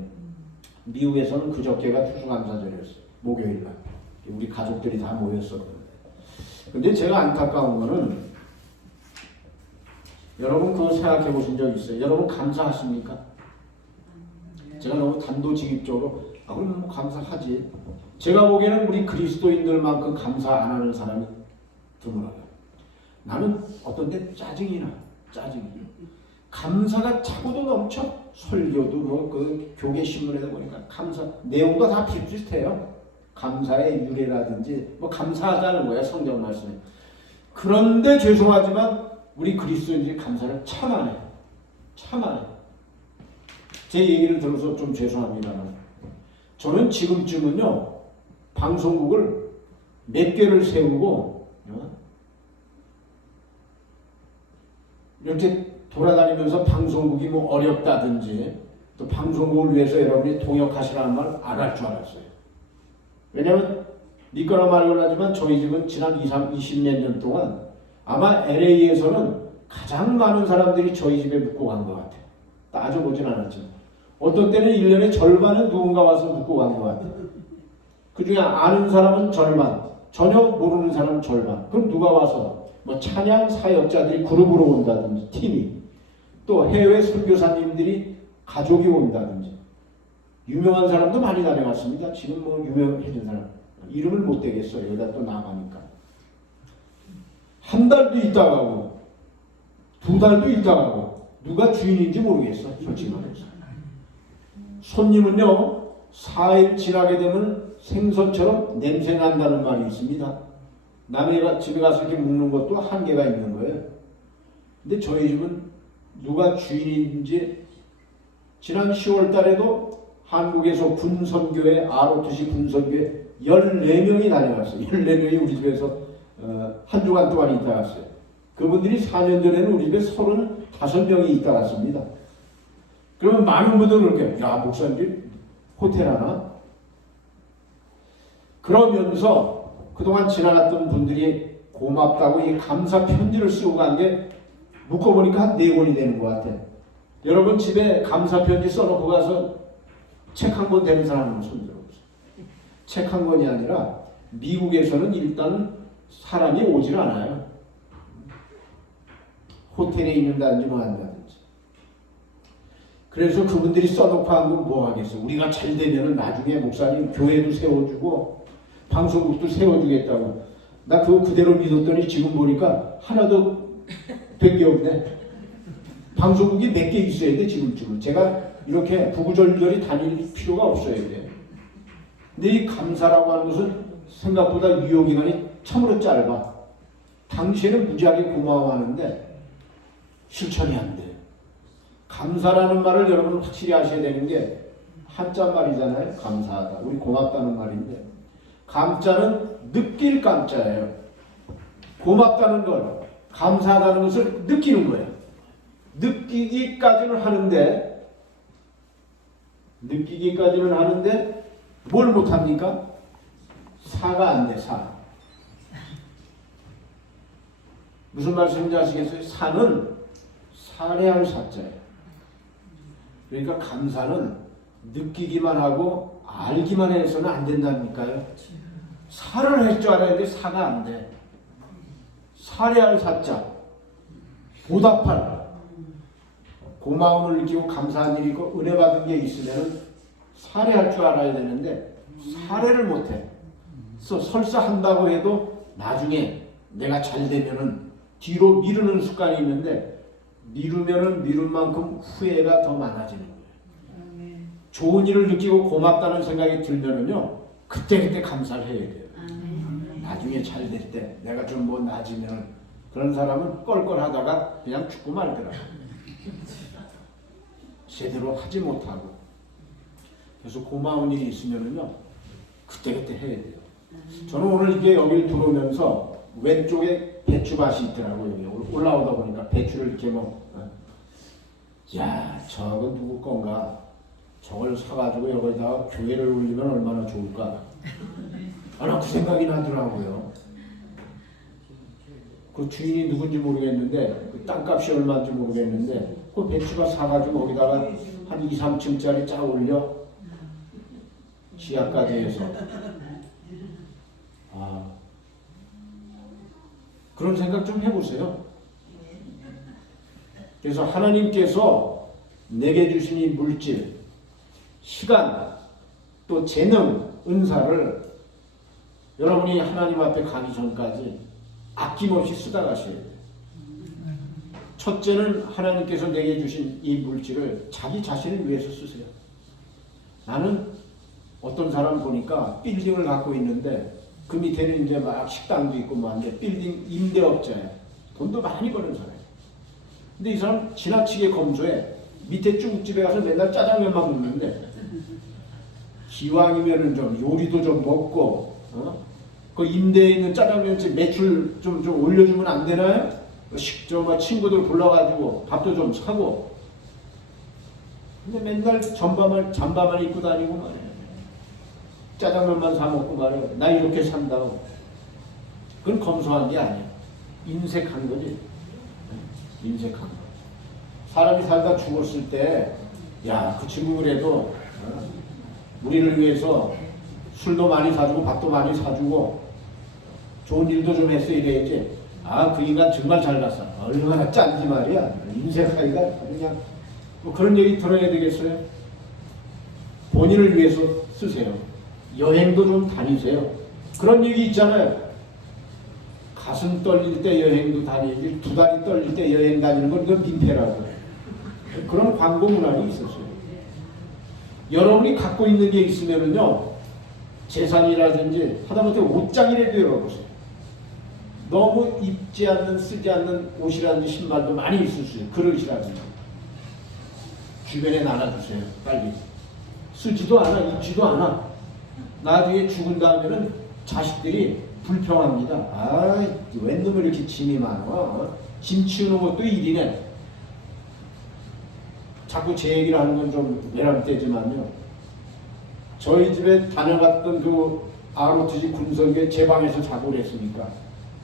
미국에서는 그저께가 추수감사절이었어요. 목요일날 우리 가족들이 다 모였었거든요. 근데 제가 안타까운 거는 여러분 그거 생각해 보신 적 있어요? 여러분 감사하십니까? 제가 너무 단도직입적으로 그럼 뭐 감사하지. 제가 보기에는 우리 그리스도인들만큼 감사 안 하는 사람이 드물어요. 나는 어떤 때 짜증이 나. 감사가 차고도 넘쳐. 설교도 뭐 그 교계 신문에다 보니까 감사 내용도 다 비슷비슷해요. 감사의 유래라든지 뭐 감사하자는 거야 성경 말씀에. 그런데 죄송하지만 우리 그리스도인들이 감사를 참 안 해. 제 얘기를 들어서 좀 죄송합니다만 저는 지금쯤은요 방송국을 몇 개를 세우고 이렇게 돌아다니면서 방송국이 뭐 어렵다든지 또 방송국을 위해서 여러분이 동역하시라는 말 안 할 줄 알았어요. 왜냐하면 믿거나 말거나 하지만 저희 집은 지난 20몇 년 동안 아마 LA에서는 가장 많은 사람들이 저희 집에 묵고 간 것 같아요. 따져보진 않았지만 어떤 때는 1년의 절반은 누군가 와서 묵고 간 것 같아요. 그 중에 아는 사람은 절반, 전혀 모르는 사람은 절반. 그럼 누가 와서 뭐 찬양 사역자들이 그룹으로 온다든지 팀이 또 해외 선교사님들이 가족이 온다든지 유명한 사람도 많이 다녀갔습니다. 지금 뭐 유명해진 사람 이름을 못 대겠어요. 여기다 또 나가니까 한 달도 있다 가고 2달도 있다 가고 누가 주인인지 모르겠어. 솔직히 말해서 손님은요 4일 지나게 되면 생선처럼 냄새 난다는 말이 있습니다. 남의 집에 가서 이렇게 묵는 것도 한계가 있는 거예요. 근데 저희 집은 누가 주인인지 지난 10월 달에도 한국에서 군선교회, ROTC 군선교회 14명이 다녀갔어요. 14명이 우리 집에서 한 주간 동안 있다 갔어요. 그분들이 4년 전에는 우리 집에 35명이 있다 갔습니다. 그러면 많은 분들은 그렇게, 야, 목사님 호텔 하나? 그러면서 그동안 지나갔던 분들이 고맙다고 이 감사 편지를 쓰고 간 게 묶어보니까 한 4권이 되는 것 같아. 여러분 집에 감사 편지 써놓고 가서 책 한 권 되는 사람은 손 들어보세요. 책 한 권이 아니라 미국에서는 일단 사람이 오질 않아요. 호텔에 있는다든지 뭐 한다든지. 그래서 그분들이 써놓고 한 건 뭐 하겠어. 우리가 잘 되면은 나중에 목사님 교회도 세워주고 방송국도 세워주겠다고. 나 그거 그대로 믿었더니 지금 보니까 하나도 된 게 없네. 방송국이 몇 개 있어야 돼 지금쯤은. 제가 이렇게 부구절절히 다닐 필요가 없어야 돼. 근데 이 감사라고 하는 것은 생각보다 유효기간이 참으로 짧아. 당시에는 무지하게 고마워하는데 실천이 안 돼. 감사라는 말을 여러분 확실히 아셔야 되는 게 한자 말이잖아요. 감사하다. 우리 고맙다는 말인데 감자는 느낄 감자예요. 고맙다는 걸, 감사하다는 것을 느끼는 거예요. 느끼기까지는 하는데 뭘 못합니까? 사가 안 돼. 사. 무슨 말씀인지 아시겠어요? 사는 살해할 사자예요. 그러니까 감사는 느끼기만 하고 알기만 해서는 안 된다니까요. 살을 할 줄 알아야 돼. 사가 안 돼. 살해할 사자. 보답할. 고마움을 느끼고 감사한 일이 있고 은혜 받은 게 있으면 살해할 줄 알아야 되는데 살해를 못해. 설사 한다고 해도 나중에 내가 잘 되면은 뒤로 미루는 습관이 있는데 미루면은 미룬 만큼 후회가 더 많아지는 거예요. 좋은 일을 느끼고 고맙다는 생각이 들면은요 그때 감사를 해야 돼요. 나중에 잘 될 때 내가 좀 뭐 나아지면 그런 사람은 껄껄하다가 그냥 죽고 말더라고요. 제대로 하지 못하고. 그래서 고마운 일이 있으면은요 그때 해야 돼요. 저는 오늘 이게 여기를 들어오면서 왼쪽에 배추밭이 있더라고요. 여기 올라오다 보니까 배추를 이렇게 야, 저건 누구 건가? 저걸 사가지고 여기다가 교회를 올리면 얼마나 좋을까? 그 생각이 나더라고요. 그 주인이 누군지 모르겠는데 그 땅값이 얼마인지 모르겠는데 그 배추밭 사가지고 거기다가 한 2, 3층짜리 쫙 올려 지하까지 해서 그런 생각 좀 해보세요. 그래서 하나님께서 내게 주신 이 물질, 시간, 또 재능, 은사를 여러분이 하나님 앞에 가기 전까지 아낌없이 쓰다 가셔야 돼요. 첫째는 하나님께서 내게 주신 이 물질을 자기 자신을 위해서 쓰세요. 나는 어떤 사람 보니까 빌딩을 갖고 있는데 그 밑에는 이제 막 식당도 있고 뭐 한데 빌딩 임대업자예요. 돈도 많이 버는 사람이에요. 근데 이 사람 지나치게 검소해. 밑에 중국집에 가서 맨날 짜장면만 먹는데 기왕이면은 좀 요리도 좀 먹고 그 임대에 있는 짜장면집 매출 좀 올려주면 안 되나요? 친구들 불러가지고 밥도 좀 사고. 근데 맨날 잠바만 입고 다니고 말이야. 짜장면만 사 먹고 말이야. 나 이렇게 산다고. 그건 검소한 게 아니야. 인색한 거지. 인색한 거. 사람이 살다 죽었을 때, 야, 그 친구 그래도 우리를 위해서 술도 많이 사주고 밥도 많이 사주고 좋은 일도 좀 했어 이래야지. 그 인간 정말 잘 갔어. 얼마나 짠지 말이야. 인색하기가 그냥 뭐 그런 얘기 들어야 되겠어요? 본인을 위해서 쓰세요. 여행도 좀 다니세요. 그런 얘기 있잖아요. 가슴 떨릴 때 여행도 다니지, 두 다리 떨릴 때 여행 다니는 건 그건 민폐라고. 그런 광고 문화가 있었어요. 여러분이 갖고 있는 게 있으면은요, 재산이라든지 하다못해 옷장이라도 열어보세요. 너무 입지 않는, 쓰지 않는 옷이라든지 신발도 많이 있을 수 있어요. 그릇이라든지. 주변에 나눠주세요. 빨리. 쓰지도 않아, 입지도 않아. 나중에 죽은 다음에는 자식들이 불평합니다. 아, 웬 놈이 이렇게 짐이 많아? 짐 치우는 것도 일이네. 자꾸 제 얘기를 하는 건 좀 외람되지만요. 저희 집에 다녀갔던 그 ROTC 군성교회 제 방에서 자고 그랬으니까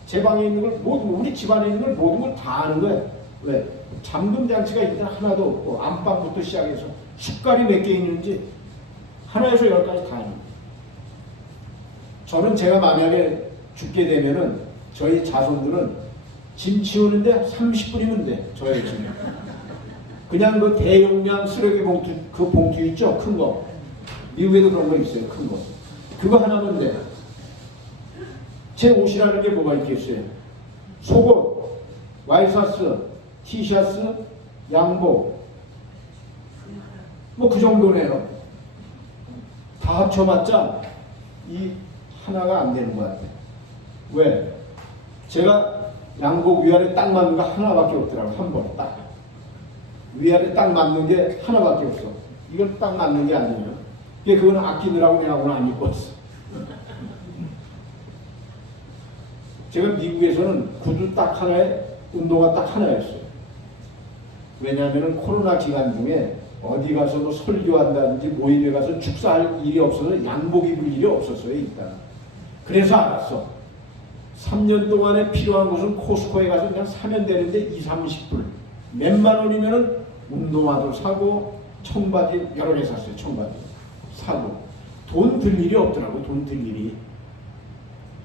제 방에 있는 걸 모든 우리 집안에 있는 걸 모든 걸 다 아는 거예요. 왜? 잠금 장치가 일단 하나도 없고 안방부터 시작해서 숟갈이 몇 개 있는지 하나에서 10가지 다 아는 거예요. 저는 제가 만약에 죽게 되면은 저희 자손들은 짐 치우는데 30분이면 돼. 저희 집에. 그냥 그 대용량 쓰레기 봉투, 그 봉투 있죠? 큰 거. 미국에도 그런 거 있어요. 큰 거. 그거 하나면 돼. 제 옷이라는 게 뭐가 있겠어요? 속옷, 와이셔츠, 티셔츠, 양복. 뭐 그 정도네요. 다 합쳐봤자 이 하나가 안 되는 것 같아요. 왜? 제가 양복 위아래 딱 맞는 거 하나밖에 없더라고요. 한 번 딱. 위아래 딱 맞는 게 하나밖에 없어. 이건 딱 맞는 게 아니에요. 그거는 아끼느라고 내가 오늘 안 입고 왔어. 제가 미국에서는 구두 딱 하나에 운동화 딱 하나였어요. 왜냐하면 코로나 기간 중에 어디 가서 뭐 설교한다든지 모임에 가서 축사할 일이 없어서 양복 입을 일이 없었어요. 일단. 그래서 알았어. 3년 동안에 필요한 것은 코스코에 가서 그냥 사면 되는데 20, 30불. 몇만 원이면은 운동화도 사고 청바지 여러 개 샀어요. 청바지 사고 돈 들 일이 없더라고. 돈 들 일이.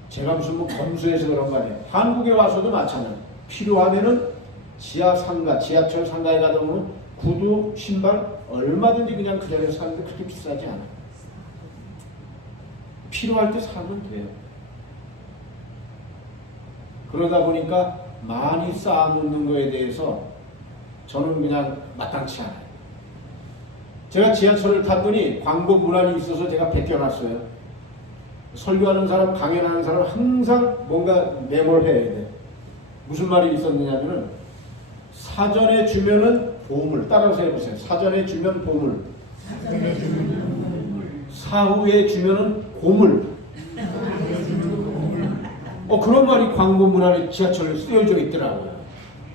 제가 무슨 뭐 검수해서 그런 거 아니에요. 한국에 와서도 마찬가지. 필요하면은 지하 상가, 지하철 상가에 가다 보면 구두, 신발 얼마든지 그냥 그 자리에서 사는데 그렇게 비싸지 않아. 필요할 때 사면 돼요. 그러다 보니까 많이 쌓아놓는 거에 대해서 저는 그냥 마땅치 않아요. 제가 지하철을 탔더니 광고 문안이 있어서 제가 베껴놨어요. 설교하는 사람, 강연하는 사람 항상 뭔가 메모를 해야 돼. 무슨 말이 있었느냐면은 사전에 주면은 보물. 따라서 해보세요. 사전에 주면 보물. 사후에 주면은 고물. 그런 말이 광고 문안에 지하철에 쓰여져 있더라고요.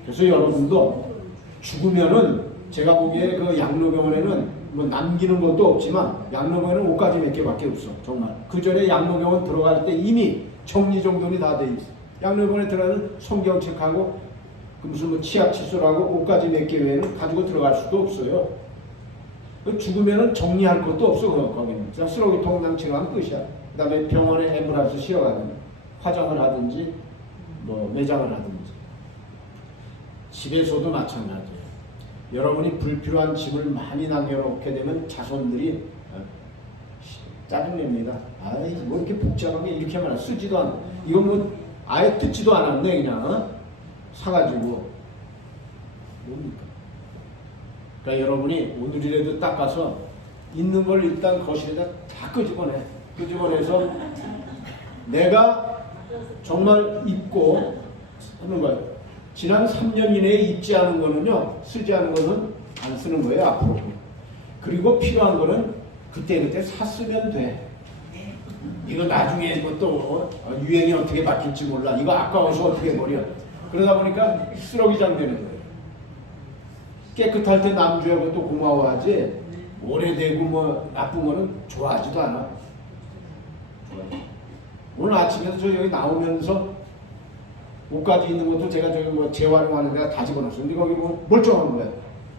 그래서 여러분도 죽으면은 제가 보기에 그 양로병원에는 뭐 남기는 것도 없지만 양로병원에는 옷가지 몇 개밖에 없어. 정말. 그 전에 양로병원 들어갈 때 이미 정리정돈이 다 돼 있어. 양로병원에 들어가는 성경책하고 그 무슨 뭐 치약 칫솔하고 옷가지 몇 개 외에는 가지고 들어갈 수도 없어요. 죽으면은 정리할 것도 없어. 거기는 그냥 쓰레기통 낭치하면 끝이야. 그다음에 병원에 앰뷸런스 실어가든지 화장을 하든지 뭐 매장을 하든지. 집에서도 마찬가지예요. 여러분이 불필요한 짐을 많이 남겨놓게 되면 자손들이 짜증냅니다. 아이 뭐 이렇게 복잡하게 이렇게 많아. 쓰지도 않아. 이건 뭐 아예 듣지도 않았네. 그냥 사가지고. 뭡니까? 그러니까 여러분이 오늘이라도 닦아서 있는 걸 일단 거실에다 다 끄집어내. 끄집어내서 내가 정말 입고 하는 거예요. 지난 3년 이내에 입지 않은 거는요, 쓰지 않은 거는 안 쓰는 거예요, 앞으로. 그리고 필요한 거는 그때그때 샀으면 돼. 이거 나중에 또 유행이 어떻게 바뀔지 몰라. 이거 아까워서 어떻게 버려. 그러다 보니까 쓰레기장 되는 거예요. 깨끗할 때 남주하고 또 고마워하지, 오래되고 뭐 나쁜 거는 좋아하지도 않아. 오늘 아침에도 저 여기 나오면서 옷가지 있는 것도 제가 저기 뭐 재활용하는 데가 다 집어넣었어요. 근데 거기 뭐 멀쩡한 거야.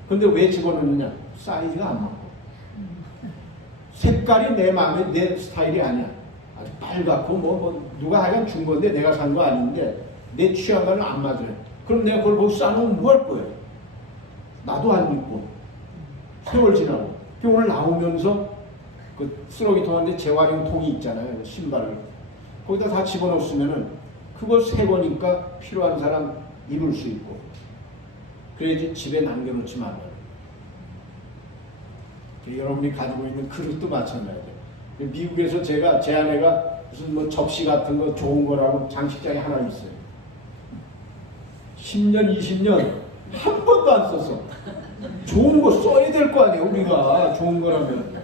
근데 왜 집어넣느냐? 사이즈가 안 맞고. 색깔이 내 마음에 내 스타일이 아니야. 아주 빨갛고 뭐 누가 하여간 준 건데 내가 산 거 아닌데 내 취향과는 안 맞아요. 그럼 내가 그걸 보고 싸놓으면 뭐 할 거예요? 나도 안 입고. 세월 지나고. 오늘 나오면서 그 쓰레기통인데 재활용 통이 있잖아요. 신발을. 거기다 다 집어넣었으면은 그거 새 거니까 필요한 사람 입을 수 있고. 그래야지 집에 남겨놓지 말아요. 여러분이 가지고 있는 그릇도 마찬가지예요. 미국에서 제가 제 아내가 무슨 뭐 접시 같은 거 좋은 거라고 장식장에 하나 있어요. 10년, 20년 한 번도 안 썼어. 좋은 거 써야 될 거 아니에요. 우리가 좋은 거라면.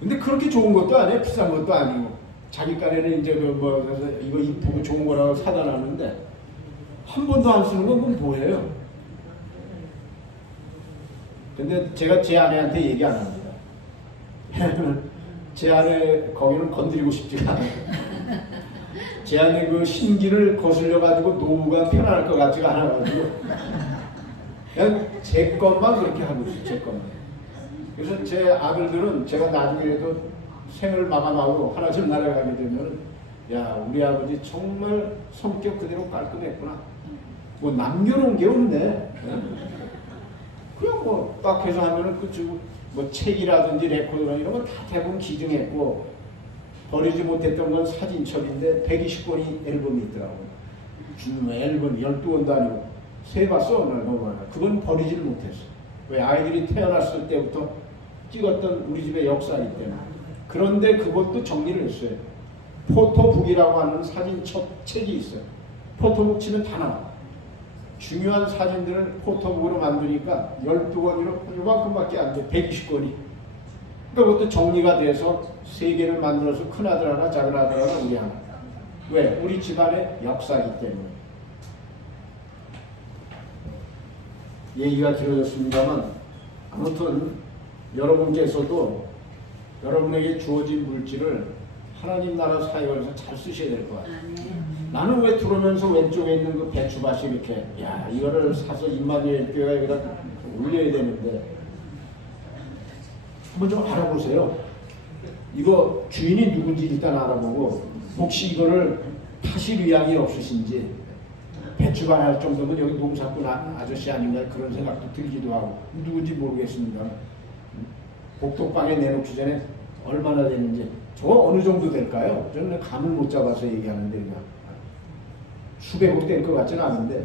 근데 그렇게 좋은 것도 아니에요. 비싼 것도 아니고. 자기 깐에는 이제 그래서 이거 이쁘고 좋은 거라고 사다 놨는데 한 번도 안 쓰는 건 그건 뭐예요? 근데 제가 제 아내한테 얘기 안 합니다. 제 아내 거기는 건드리고 싶지가 않아요. 제 아내 그 신기를 거슬려 가지고 노후가 편안할 것 같지가 않아가지고 그냥 제 것만 그렇게 하고 있어요. 제 것만. 그래서 제 아들들은 제가 나중에도 생을 마감하고 하나씩 날아가게 되면 야 우리 아버지 정말 성격 그대로 깔끔했구나. 뭐 남겨놓은 게 없네. 그냥 뭐 딱 해서 하면은 그치고 뭐 책이라든지 레코드나 이런 건 다 대부분 기증했고 버리지 못했던 건 사진첩인데 120권이 앨범이 있더라고요. 앨범 12권도 아니고 세봤어 오늘 너무 많아. 그건 버리지를 못했어. 왜 아이들이 태어났을 때부터 찍었던 우리 집의 역사이기 때문에. 그런데 그것도 정리를 했어요. 포토북이라고 하는 사진첩 책이 있어요. 포토북 치면 다 나와. 중요한 사진들을 포토북으로 만드니까 12권이로 이만큼밖에 안 돼. 120권이. 그러니까 그것도 정리가 돼서 3개를 만들어서 큰아들 하나 작은아들 하나 우리 하나. 왜? 우리 집안의 역사이기 때문에. 얘기가 길어졌습니다만 아무튼 여러분께서도 여러분에게 주어진 물질을 하나님 나라 사역에서 잘 쓰셔야 될 것 같아요. 나는 왜 들어오면서 왼쪽에 있는 그 배추밭이 이렇게 야 이거를 사서 임마누엘 교회에 여기다 올려야 되는데 한번 좀 알아보세요. 이거 주인이 누군지 일단 알아보고 혹시 이거를 파실 의향이 없으신지 배추밭 할 정도면 여기 농사꾼 아저씨 아닌가 그런 생각도 들기도 하고 누군지 모르겠습니다. 복덕방에 내놓기 전에 얼마나 되는지 저거 어느 정도 될까요? 저는 감을 못 잡아서 얘기하는데 그냥 수백억 될 것 같지는 않은데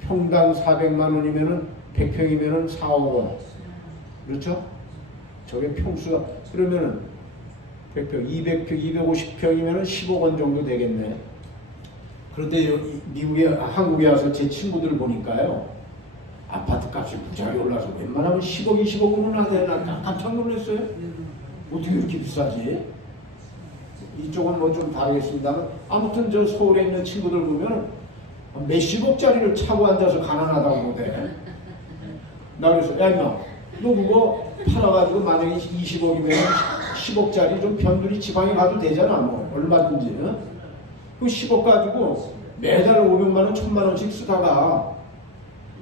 평당 400만 원이면은 100평이면은 4억 원 그렇죠? 저게 평수가 그러면은 100평, 200평, 250평이면은 10억 원 정도 되겠네. 그런데 한국에 와서 제 친구들 보니까요 아파트 값이 무지하게 올라서 웬만하면 10억, 20억은 하는데 난 깜짝 놀랐어요. 어떻게 이렇게 비싸지? 이쪽은 뭐 좀 다르겠습니다만 아무튼 저 서울에 있는 친구들 보면 몇십억짜리를 차고 앉아서 가난하다고 못해. 나 그래서 야 임마 너 그거 팔아가지고 만약에 20억이면 10억짜리 좀 변두리 지방에 가도 되잖아. 뭐 얼마든지. 그 10억 가지고 매달 500만 원, 1000만 원씩 쓰다가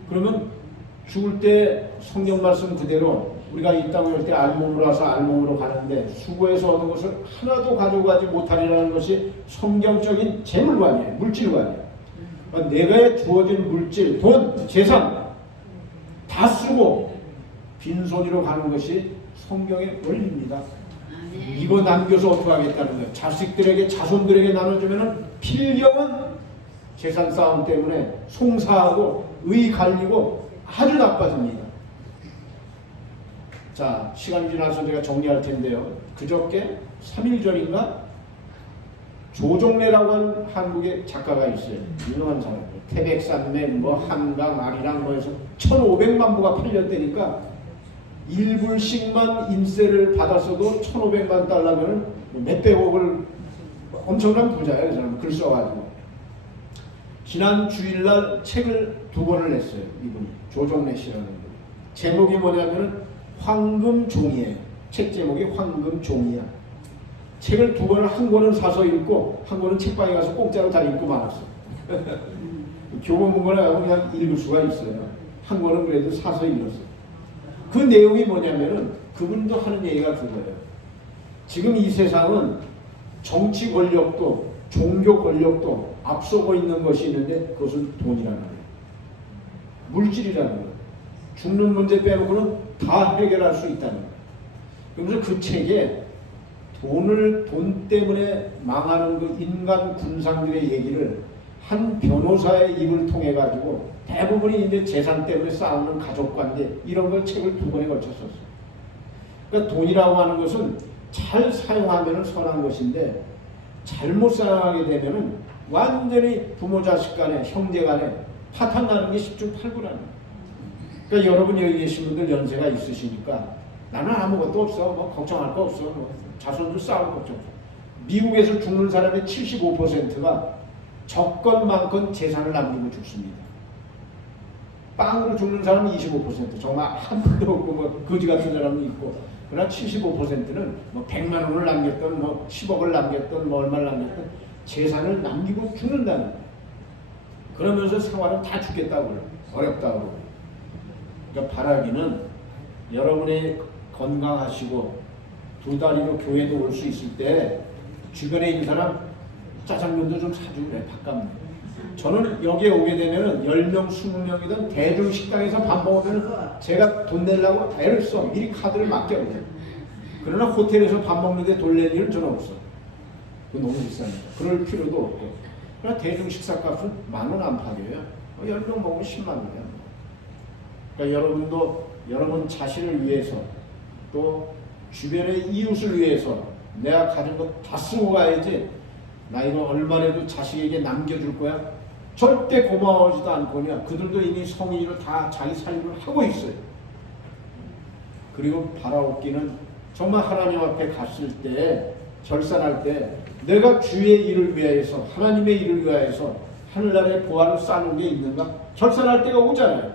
그러면 죽을 때 성경 말씀 그대로 우리가 이 땅에 올 때 알몸으로 와서 알몸으로 가는데 수고해서 얻은 것을 하나도 가져가지 못하리라는 것이 성경적인 재물관이에요. 물질관이에요. 내가 주어진 물질, 돈, 재산 다 쓰고 빈손으로 가는 것이 성경의 원리입니다. 이거 남겨서 어떻게 하겠다는 거예요. 자식들에게 자손들에게 나눠주면 필경은 재산 싸움 때문에 송사하고 의 갈리고 아주 나빠집니다. 자, 시간이 지나서 제가 정리할 텐데요. 그저께 3일 전인가 조정래라고 하는 한국의 작가가 있어요. 유명한 사람. 태백산맥, 뭐 한강, 아리랑 뭐 해서 1,500만 부가 팔렸다니까 1불씩만 인세를 받았어도 1,500만 달러면 몇백억을 엄청난 부자예요. 그 사람 글 써가지고. 지난 주일날 책을 2권을 냈어요. 이분이. 조정래 씨라는 분. 제목이 뭐냐면 황금 종이에요. 책 제목이 황금 종이야. 책을 2권을 한 권은 사서 읽고 한 권은 책방에 가서 공짜로 다 읽고 말았어. 교보문고나 그냥 읽을 수가 있어요. 한 권은 그래도 사서 읽었어. 그 내용이 뭐냐면은 그분도 하는 얘기가 그거예요. 지금 이 세상은 정치 권력도 종교 권력도 앞서고 있는 것이 있는데 그것은 돈이라는 거예요. 물질이라는 거예요. 죽는 문제 빼놓고는 다 해결할 수 있다는 거예요. 그러면서 그 책에 돈 때문에 망하는 그 인간 군상들의 얘기를 한 변호사의 입을 통해 가지고 대부분이 이제 재산 때문에 싸우는 가족관계 이런 걸 책을 2권에 걸쳐 썼어요. 그러니까 돈이라고 하는 것은 잘 사용하면 선한 것인데 잘못 사용하게 되면 완전히 부모 자식 간에 형제 간에 파탄 나는 게 10중 8구라는 거예요. 그러니까 여러분 여기 계신 분들 연세가 있으시니까 나는 아무것도 없어. 뭐 걱정할 거 없어. 뭐 자손도 싸울 걱정 없어. 미국에서 죽는 사람의 75%가 적건만건 재산을 남기고 죽습니다. 빵으로 죽는 사람은 25%. 정말 한 푼도 없고 뭐 거지 같은 사람이 있고. 그러나 75%는 뭐 100만 원을 남겼던 뭐 10억을 남겼던 뭐 얼마를 남겼던 재산을 남기고 죽는다는 거예요. 그러면서 생활은 다 죽겠다고 그래요. 어렵다고 그래요. 그러니까 바라기는 여러분이 건강하시고 두 다리로 교회도 올 수 있을 때 주변에 있는 사람 짜장면도 좀 사주고 그래. 밥값. 저는 여기에 오게 되면은 10명, 20명이든 대중 식당에서 밥 먹으면 제가 돈 내려고 애를 써. 미리 카드를 맡겨요. 그러나 호텔에서 밥 먹는데 돈 낼 일은 저는 없어. 그거 너무 비싸니까. 그럴 필요도 없고. 그러나 대중 식사값은 10,000원 안팎이에요. 10명 먹으면 10만 원이야. 그러니까 여러분도 여러분 자신을 위해서 또 주변의 이웃을 위해서 내가 가진 거 다 쓰고 가야지 나 이거 얼마라도 자식에게 남겨줄 거야. 절대 고마워하지도 않거냐. 그들도 이미 성인으로 다 자기 삶을 하고 있어요. 그리고 바라옵기는 정말 하나님 앞에 갔을 때 결산할 때 내가 주의 일을 위하여서 하나님의 일을 위하여서 하늘나라의 보화를 쌓는 게 있는가? 결산할 때가 오잖아요.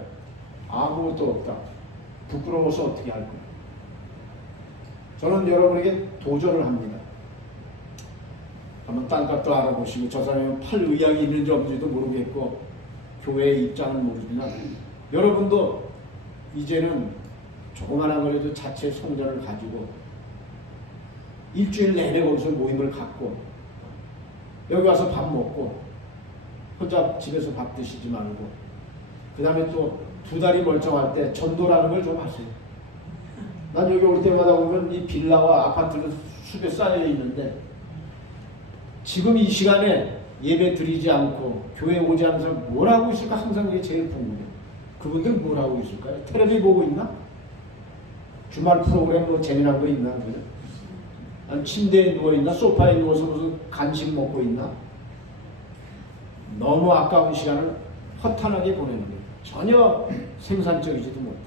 아무것도 없다. 부끄러워서 어떻게 할 거야. 저는 여러분에게 도전을 합니다. 한번 땅값도 알아보시고 저 사람이 팔 의향이 있는지 없는지도 모르겠고 교회의 입장은 모르지만 여러분도 이제는 조그마한 거라도 자체 성전을 가지고 일주일 내내 거기서 모임을 갖고 여기 와서 밥 먹고 혼자 집에서 밥 드시지 말고 그 다음에 또 두 다리 멀쩡할 때 전도라는 걸 좀 하세요. 난 여기 올 때마다 보면 이 빌라와 아파트는 숲에 쌓여 있는데 지금 이 시간에 예배 드리지 않고 교회 오지 않은 사람 뭘 하고 있을까 항상 그게 제일 궁금해요. 그분들 뭘 하고 있을까요? 텔레비 보고 있나? 주말 프로그램 뭐 재미난 거 있나? 아니면 침대에 누워 있나? 소파에 누워서 무슨 간식 먹고 있나? 너무 아까운 시간을 허탄하게 보내는 거예요. 전혀 생산적이지도 못해.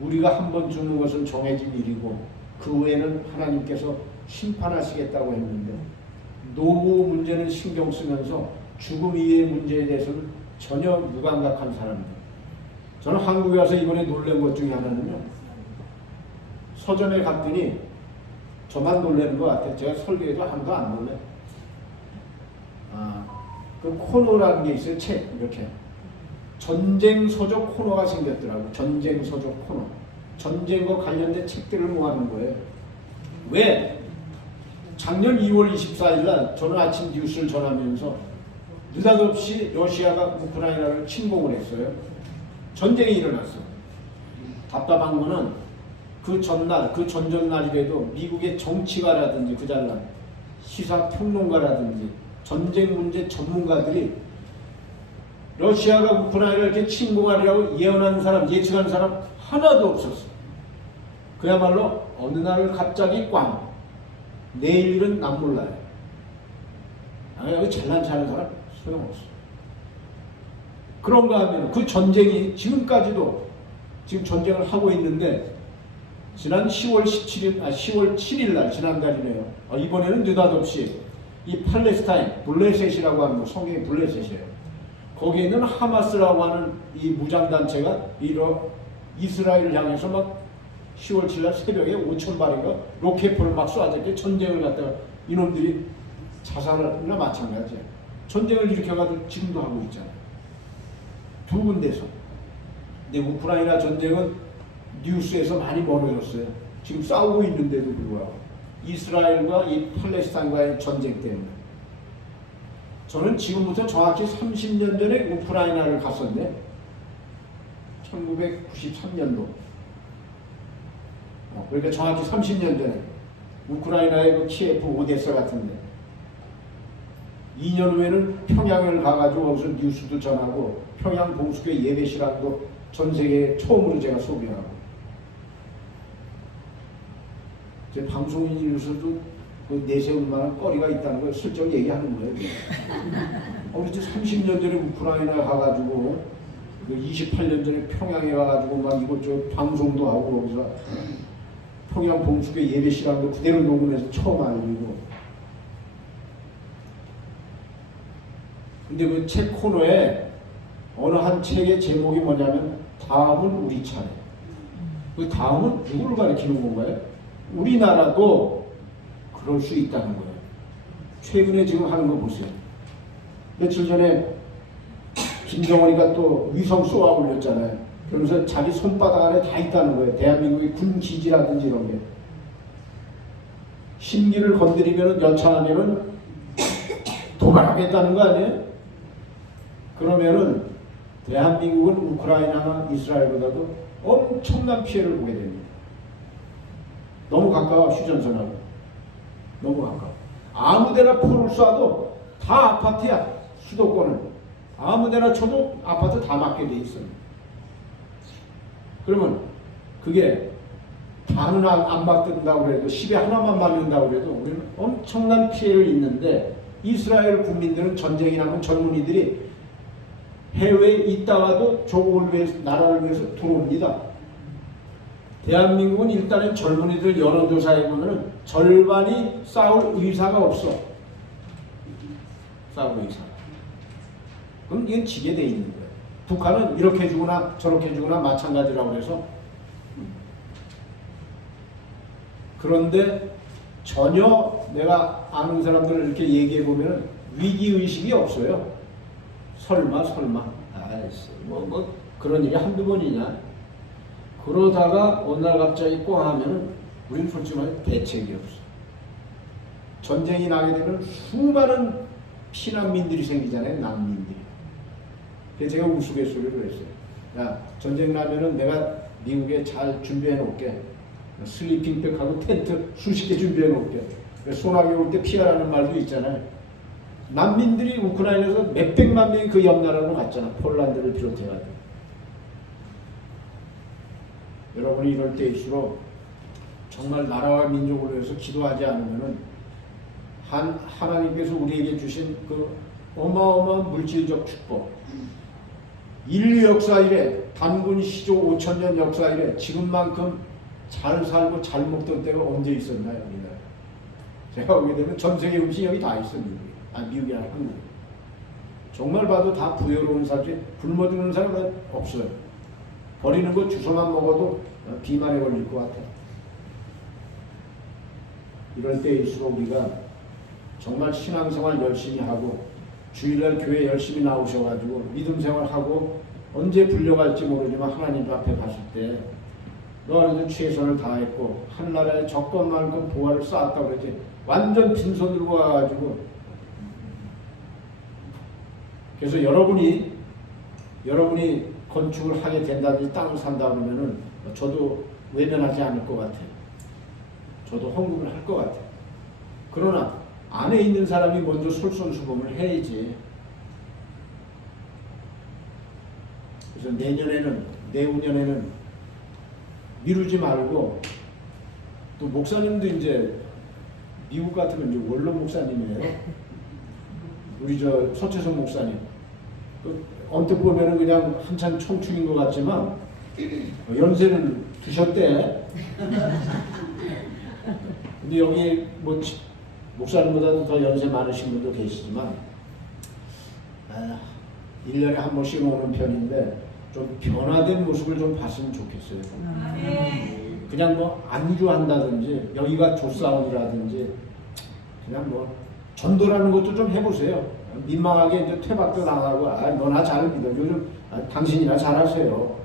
우리가 한 번 죽는 것은 정해진 일이고 그 후에는 하나님께서 심판하시겠다고 했는데 노후 문제는 신경 쓰면서 죽음 이후의 문제에 대해서는 전혀 무감각한 사람들. 저는 한국에 와서 이번에 놀란 것 중에 하나는요. 서점에 갔더니 저만 놀라는 것 같아요. 제가 설교해도 아무도 안 놀래. 그 코너라는 게 있어요. 책 이렇게 전쟁 서적 코너가 생겼더라고. 전쟁 서적 코너. 전쟁과 관련된 책들을 모아놓은 거예요. 왜? 작년 2월 24일 날 저는 아침 뉴스를 전하면서 느닷없이 러시아가 우크라이나를 침공을 했어요. 전쟁이 일어났어. 답답한 거는 그 전날, 그 전전날이라도 미국의 정치가라든지 그 잘난 시사평론가라든지 전쟁 문제 전문가들이 러시아가 우크라이나를 이렇게 침공하리라고 예언하는 사람, 예측하는 사람 하나도 없었어. 그야말로 어느 날 갑자기 꽝. 내일 일은 난 몰라요. 여기 잘난 체하는 사람 소용없어. 그런가 하면 그 전쟁이 지금까지도 지금 전쟁을 하고 있는데 지난 10월 7일 날 지난달이네요. 이번에는 느닷없이 이 팔레스타인 블레셋이라고 하는 거, 성경이 블레셋이에요. 거기에 있는 하마스라고 하는 이 무장단체가 이스라엘을 향해서 막 10월 7일 날 새벽에 5,000발인가 로켓포를 막 쏴졌게 전쟁을 갖다가 이놈들이 자살이나 마찬가지야. 전쟁을 일으켜가지고 지금도 하고 있잖아요. 두 군데서. 근데 우크라이나 전쟁은 뉴스에서 많이 멀어졌어요. 지금 싸우고 있는데도 불구하고. 이스라엘과 이 팔레스타인과의 전쟁 때문에. 저는 지금부터 정확히 30년 전에 우크라이나를 갔었는데 1993년도 그러니까 정확히 30년 전에 우크라이나의 그 키예프 오데사 같은데 2년 후에는 평양을 가가지고 거기서 뉴스도 전하고 평양 봉수교회 예배실랑도 전 세계에 처음으로 제가 소개하고 제 방송인으로서도 그 내세울 만한 거리가 있다는 걸 슬쩍 얘기하는 거예요. 우리 30년 전에 우크라이나 가가지고 28년 전에 평양에 가가지고 막 이것저것 방송도 하고 거기서 평양 봉수교 예배 시간도 그대로 녹음해서 처음 알리고. 근데 그 책 코너에 어느 한 책의 제목이 뭐냐면 다음은 우리 차례. 그 다음은 누구를 가리키는 건가요? 우리나라도 그럴 수 있다는 거예요. 최근에 지금 하는 거 보세요. 며칠 전에 김정은이가 또 위성 쏘아 올렸잖아요. 그러면서 자기 손바닥 안에 다 있다는 거예요. 대한민국의 군 기지라든지 이런 게. 심기를 건드리면 여차하면은 도발하겠다는 거 아니에요? 그러면은 대한민국은 우크라이나나 이스라엘보다도 엄청난 피해를 보게 됩니다. 너무 가까워, 휴전선하고. 너무 가까워. 아무데나 포를 쏴도 다 아파트야. 수도권은 아무데나 쳐도 아파트 다 맞게 돼 있어요. 그러면 그게 다는 안 맞는다고 해도 10에 하나만 맞는다고 해도 우리는 엄청난 피해를 입는데, 이스라엘 국민들은 전쟁이 나면 젊은이들이 해외에 있다가도 조국을 위해서, 나라를 위해서 들어옵니다. 대한민국은 일단은 젊은이들 여론조사해 보면은 절반이 싸울 의사가 없어. 싸울 의사. 그럼 이건 지게 돼 있는 거예요. 북한은 이렇게 해주거나 저렇게 해주거나 마찬가지라고 해서. 그런데 전혀 내가 아는 사람들 이렇게 얘기해 보면은 위기의식이 없어요. 설마 아이씨 뭐 그런 일이 한두 번이냐. 그러다가 어느 날 갑자기 꽝 하면은 우리는 솔직히 말해 대책이 없어. 전쟁이 나게 되면 수많은 피난민들이 생기잖아요. 난민들이. 그래서 제가 우스갯소리를 했어요. 야, 전쟁 나면은 내가 미국에 잘 준비해 놓을게. 슬리핑백하고 텐트 수십 개 준비해 놓을게. 소나기 올 때 피하라는 말도 있잖아요. 난민들이 우크라이나에서 몇백만 명이 그 옆 나라로 갔잖아. 폴란드를 비롯해가지고. 여러분이 이럴 때일수록 정말 나라와 민족을 위해서 기도하지 않으면은 하나님께서 우리에게 주신 그 어마어마한 물질적 축복, 인류 역사 이래, 단군 시조 5000년 역사 이래 지금만큼 잘 살고 잘 먹던 때가 언제 있었나요? 우리나라. 제가 오게 되면 전 세계 음식이 여기 다 있습니다. 미국이 아니라 한국. 정말 봐도 다 부여로운 사람이 굶어 죽는 사람은 없어요. 버리는 거 주워만 먹어도 비만에 걸릴 것 같아요. 이럴 때일수록 우리가 정말 신앙생활 열심히 하고 주일날 교회 열심히 나오셔가지고 믿음 생활하고 언제 불려갈지 모르지만 하나님 앞에 갔을 때 너희는 최선을 다했고 하늘나라에 적건만큼 보화를 쌓았다고 그러지. 완전 빈손으로 와가지고. 그래서 여러분이 건축을 하게 된다든지 땅을 산다 그러면은 저도 외면하지 않을 것 같아요. 저도 헌금을 할 것 같아요. 그러나 안에 있는 사람이 먼저 솔선수범을 해야지. 그래서 내후년에는 미루지 말고, 또 목사님도 이제 미국 같으면 이제 원로 목사님이에요. 우리 저 서채선 목사님. 언뜻 보면은 그냥 한참 청춘인 것 같지만 연세는 드셨대. 근데 여기 뭐 목사님보다도 더 연세 많으신 분도 계시지만 1년에 한 번씩 오는 편인데 좀 변화된 모습을 좀 봤으면 좋겠어요. 그냥 뭐 안주한다든지 여기가 조사원이라든지 그냥 뭐 전도라는 것도 좀 해보세요. 민망하게 이제 퇴박도 나가고 너나 잘 믿어. 요즘 당신이나 잘하세요.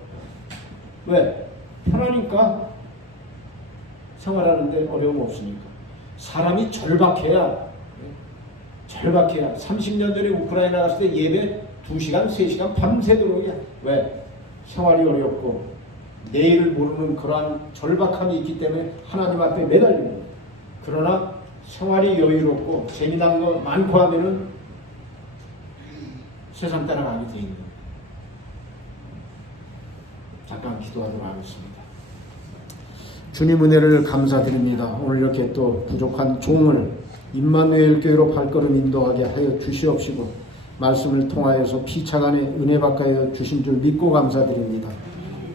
왜? 편하니까. 생활하는데 어려움 없으니까. 사람이 절박해야 30년 전에 우크라이나 갔을 때 예배 2시간, 3시간 밤새도록 왜? 생활이 어렵고 내일을 모르는 그러한 절박함이 있기 때문에 하나님 앞에 매달리는 거예요. 그러나 생활이 여유롭고 재미난 거 많고 하면은 세상 따라가게 돼 있는 거예요. 잠깐 기도하도록 하겠습니다. 주님 은혜를 감사드립니다. 오늘 이렇게 또 부족한 종을 임마누엘 교회로 발걸음 인도하게 하여 주시옵시고 말씀을 통하여서 피차간에 은혜 받게 주신 줄 믿고 감사드립니다.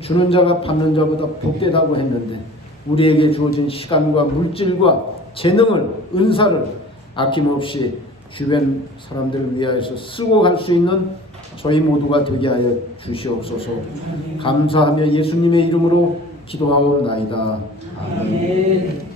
주는 자가 받는 자보다 복되다고 했는데 우리에게 주어진 시간과 물질과 재능을, 은사를 아낌없이 주변 사람들을 위하여서 쓰고 갈 수 있는 저희 모두가 되게 하여 주시옵소서. 감사하며 예수님의 이름으로 기도하옵나이다. 아멘.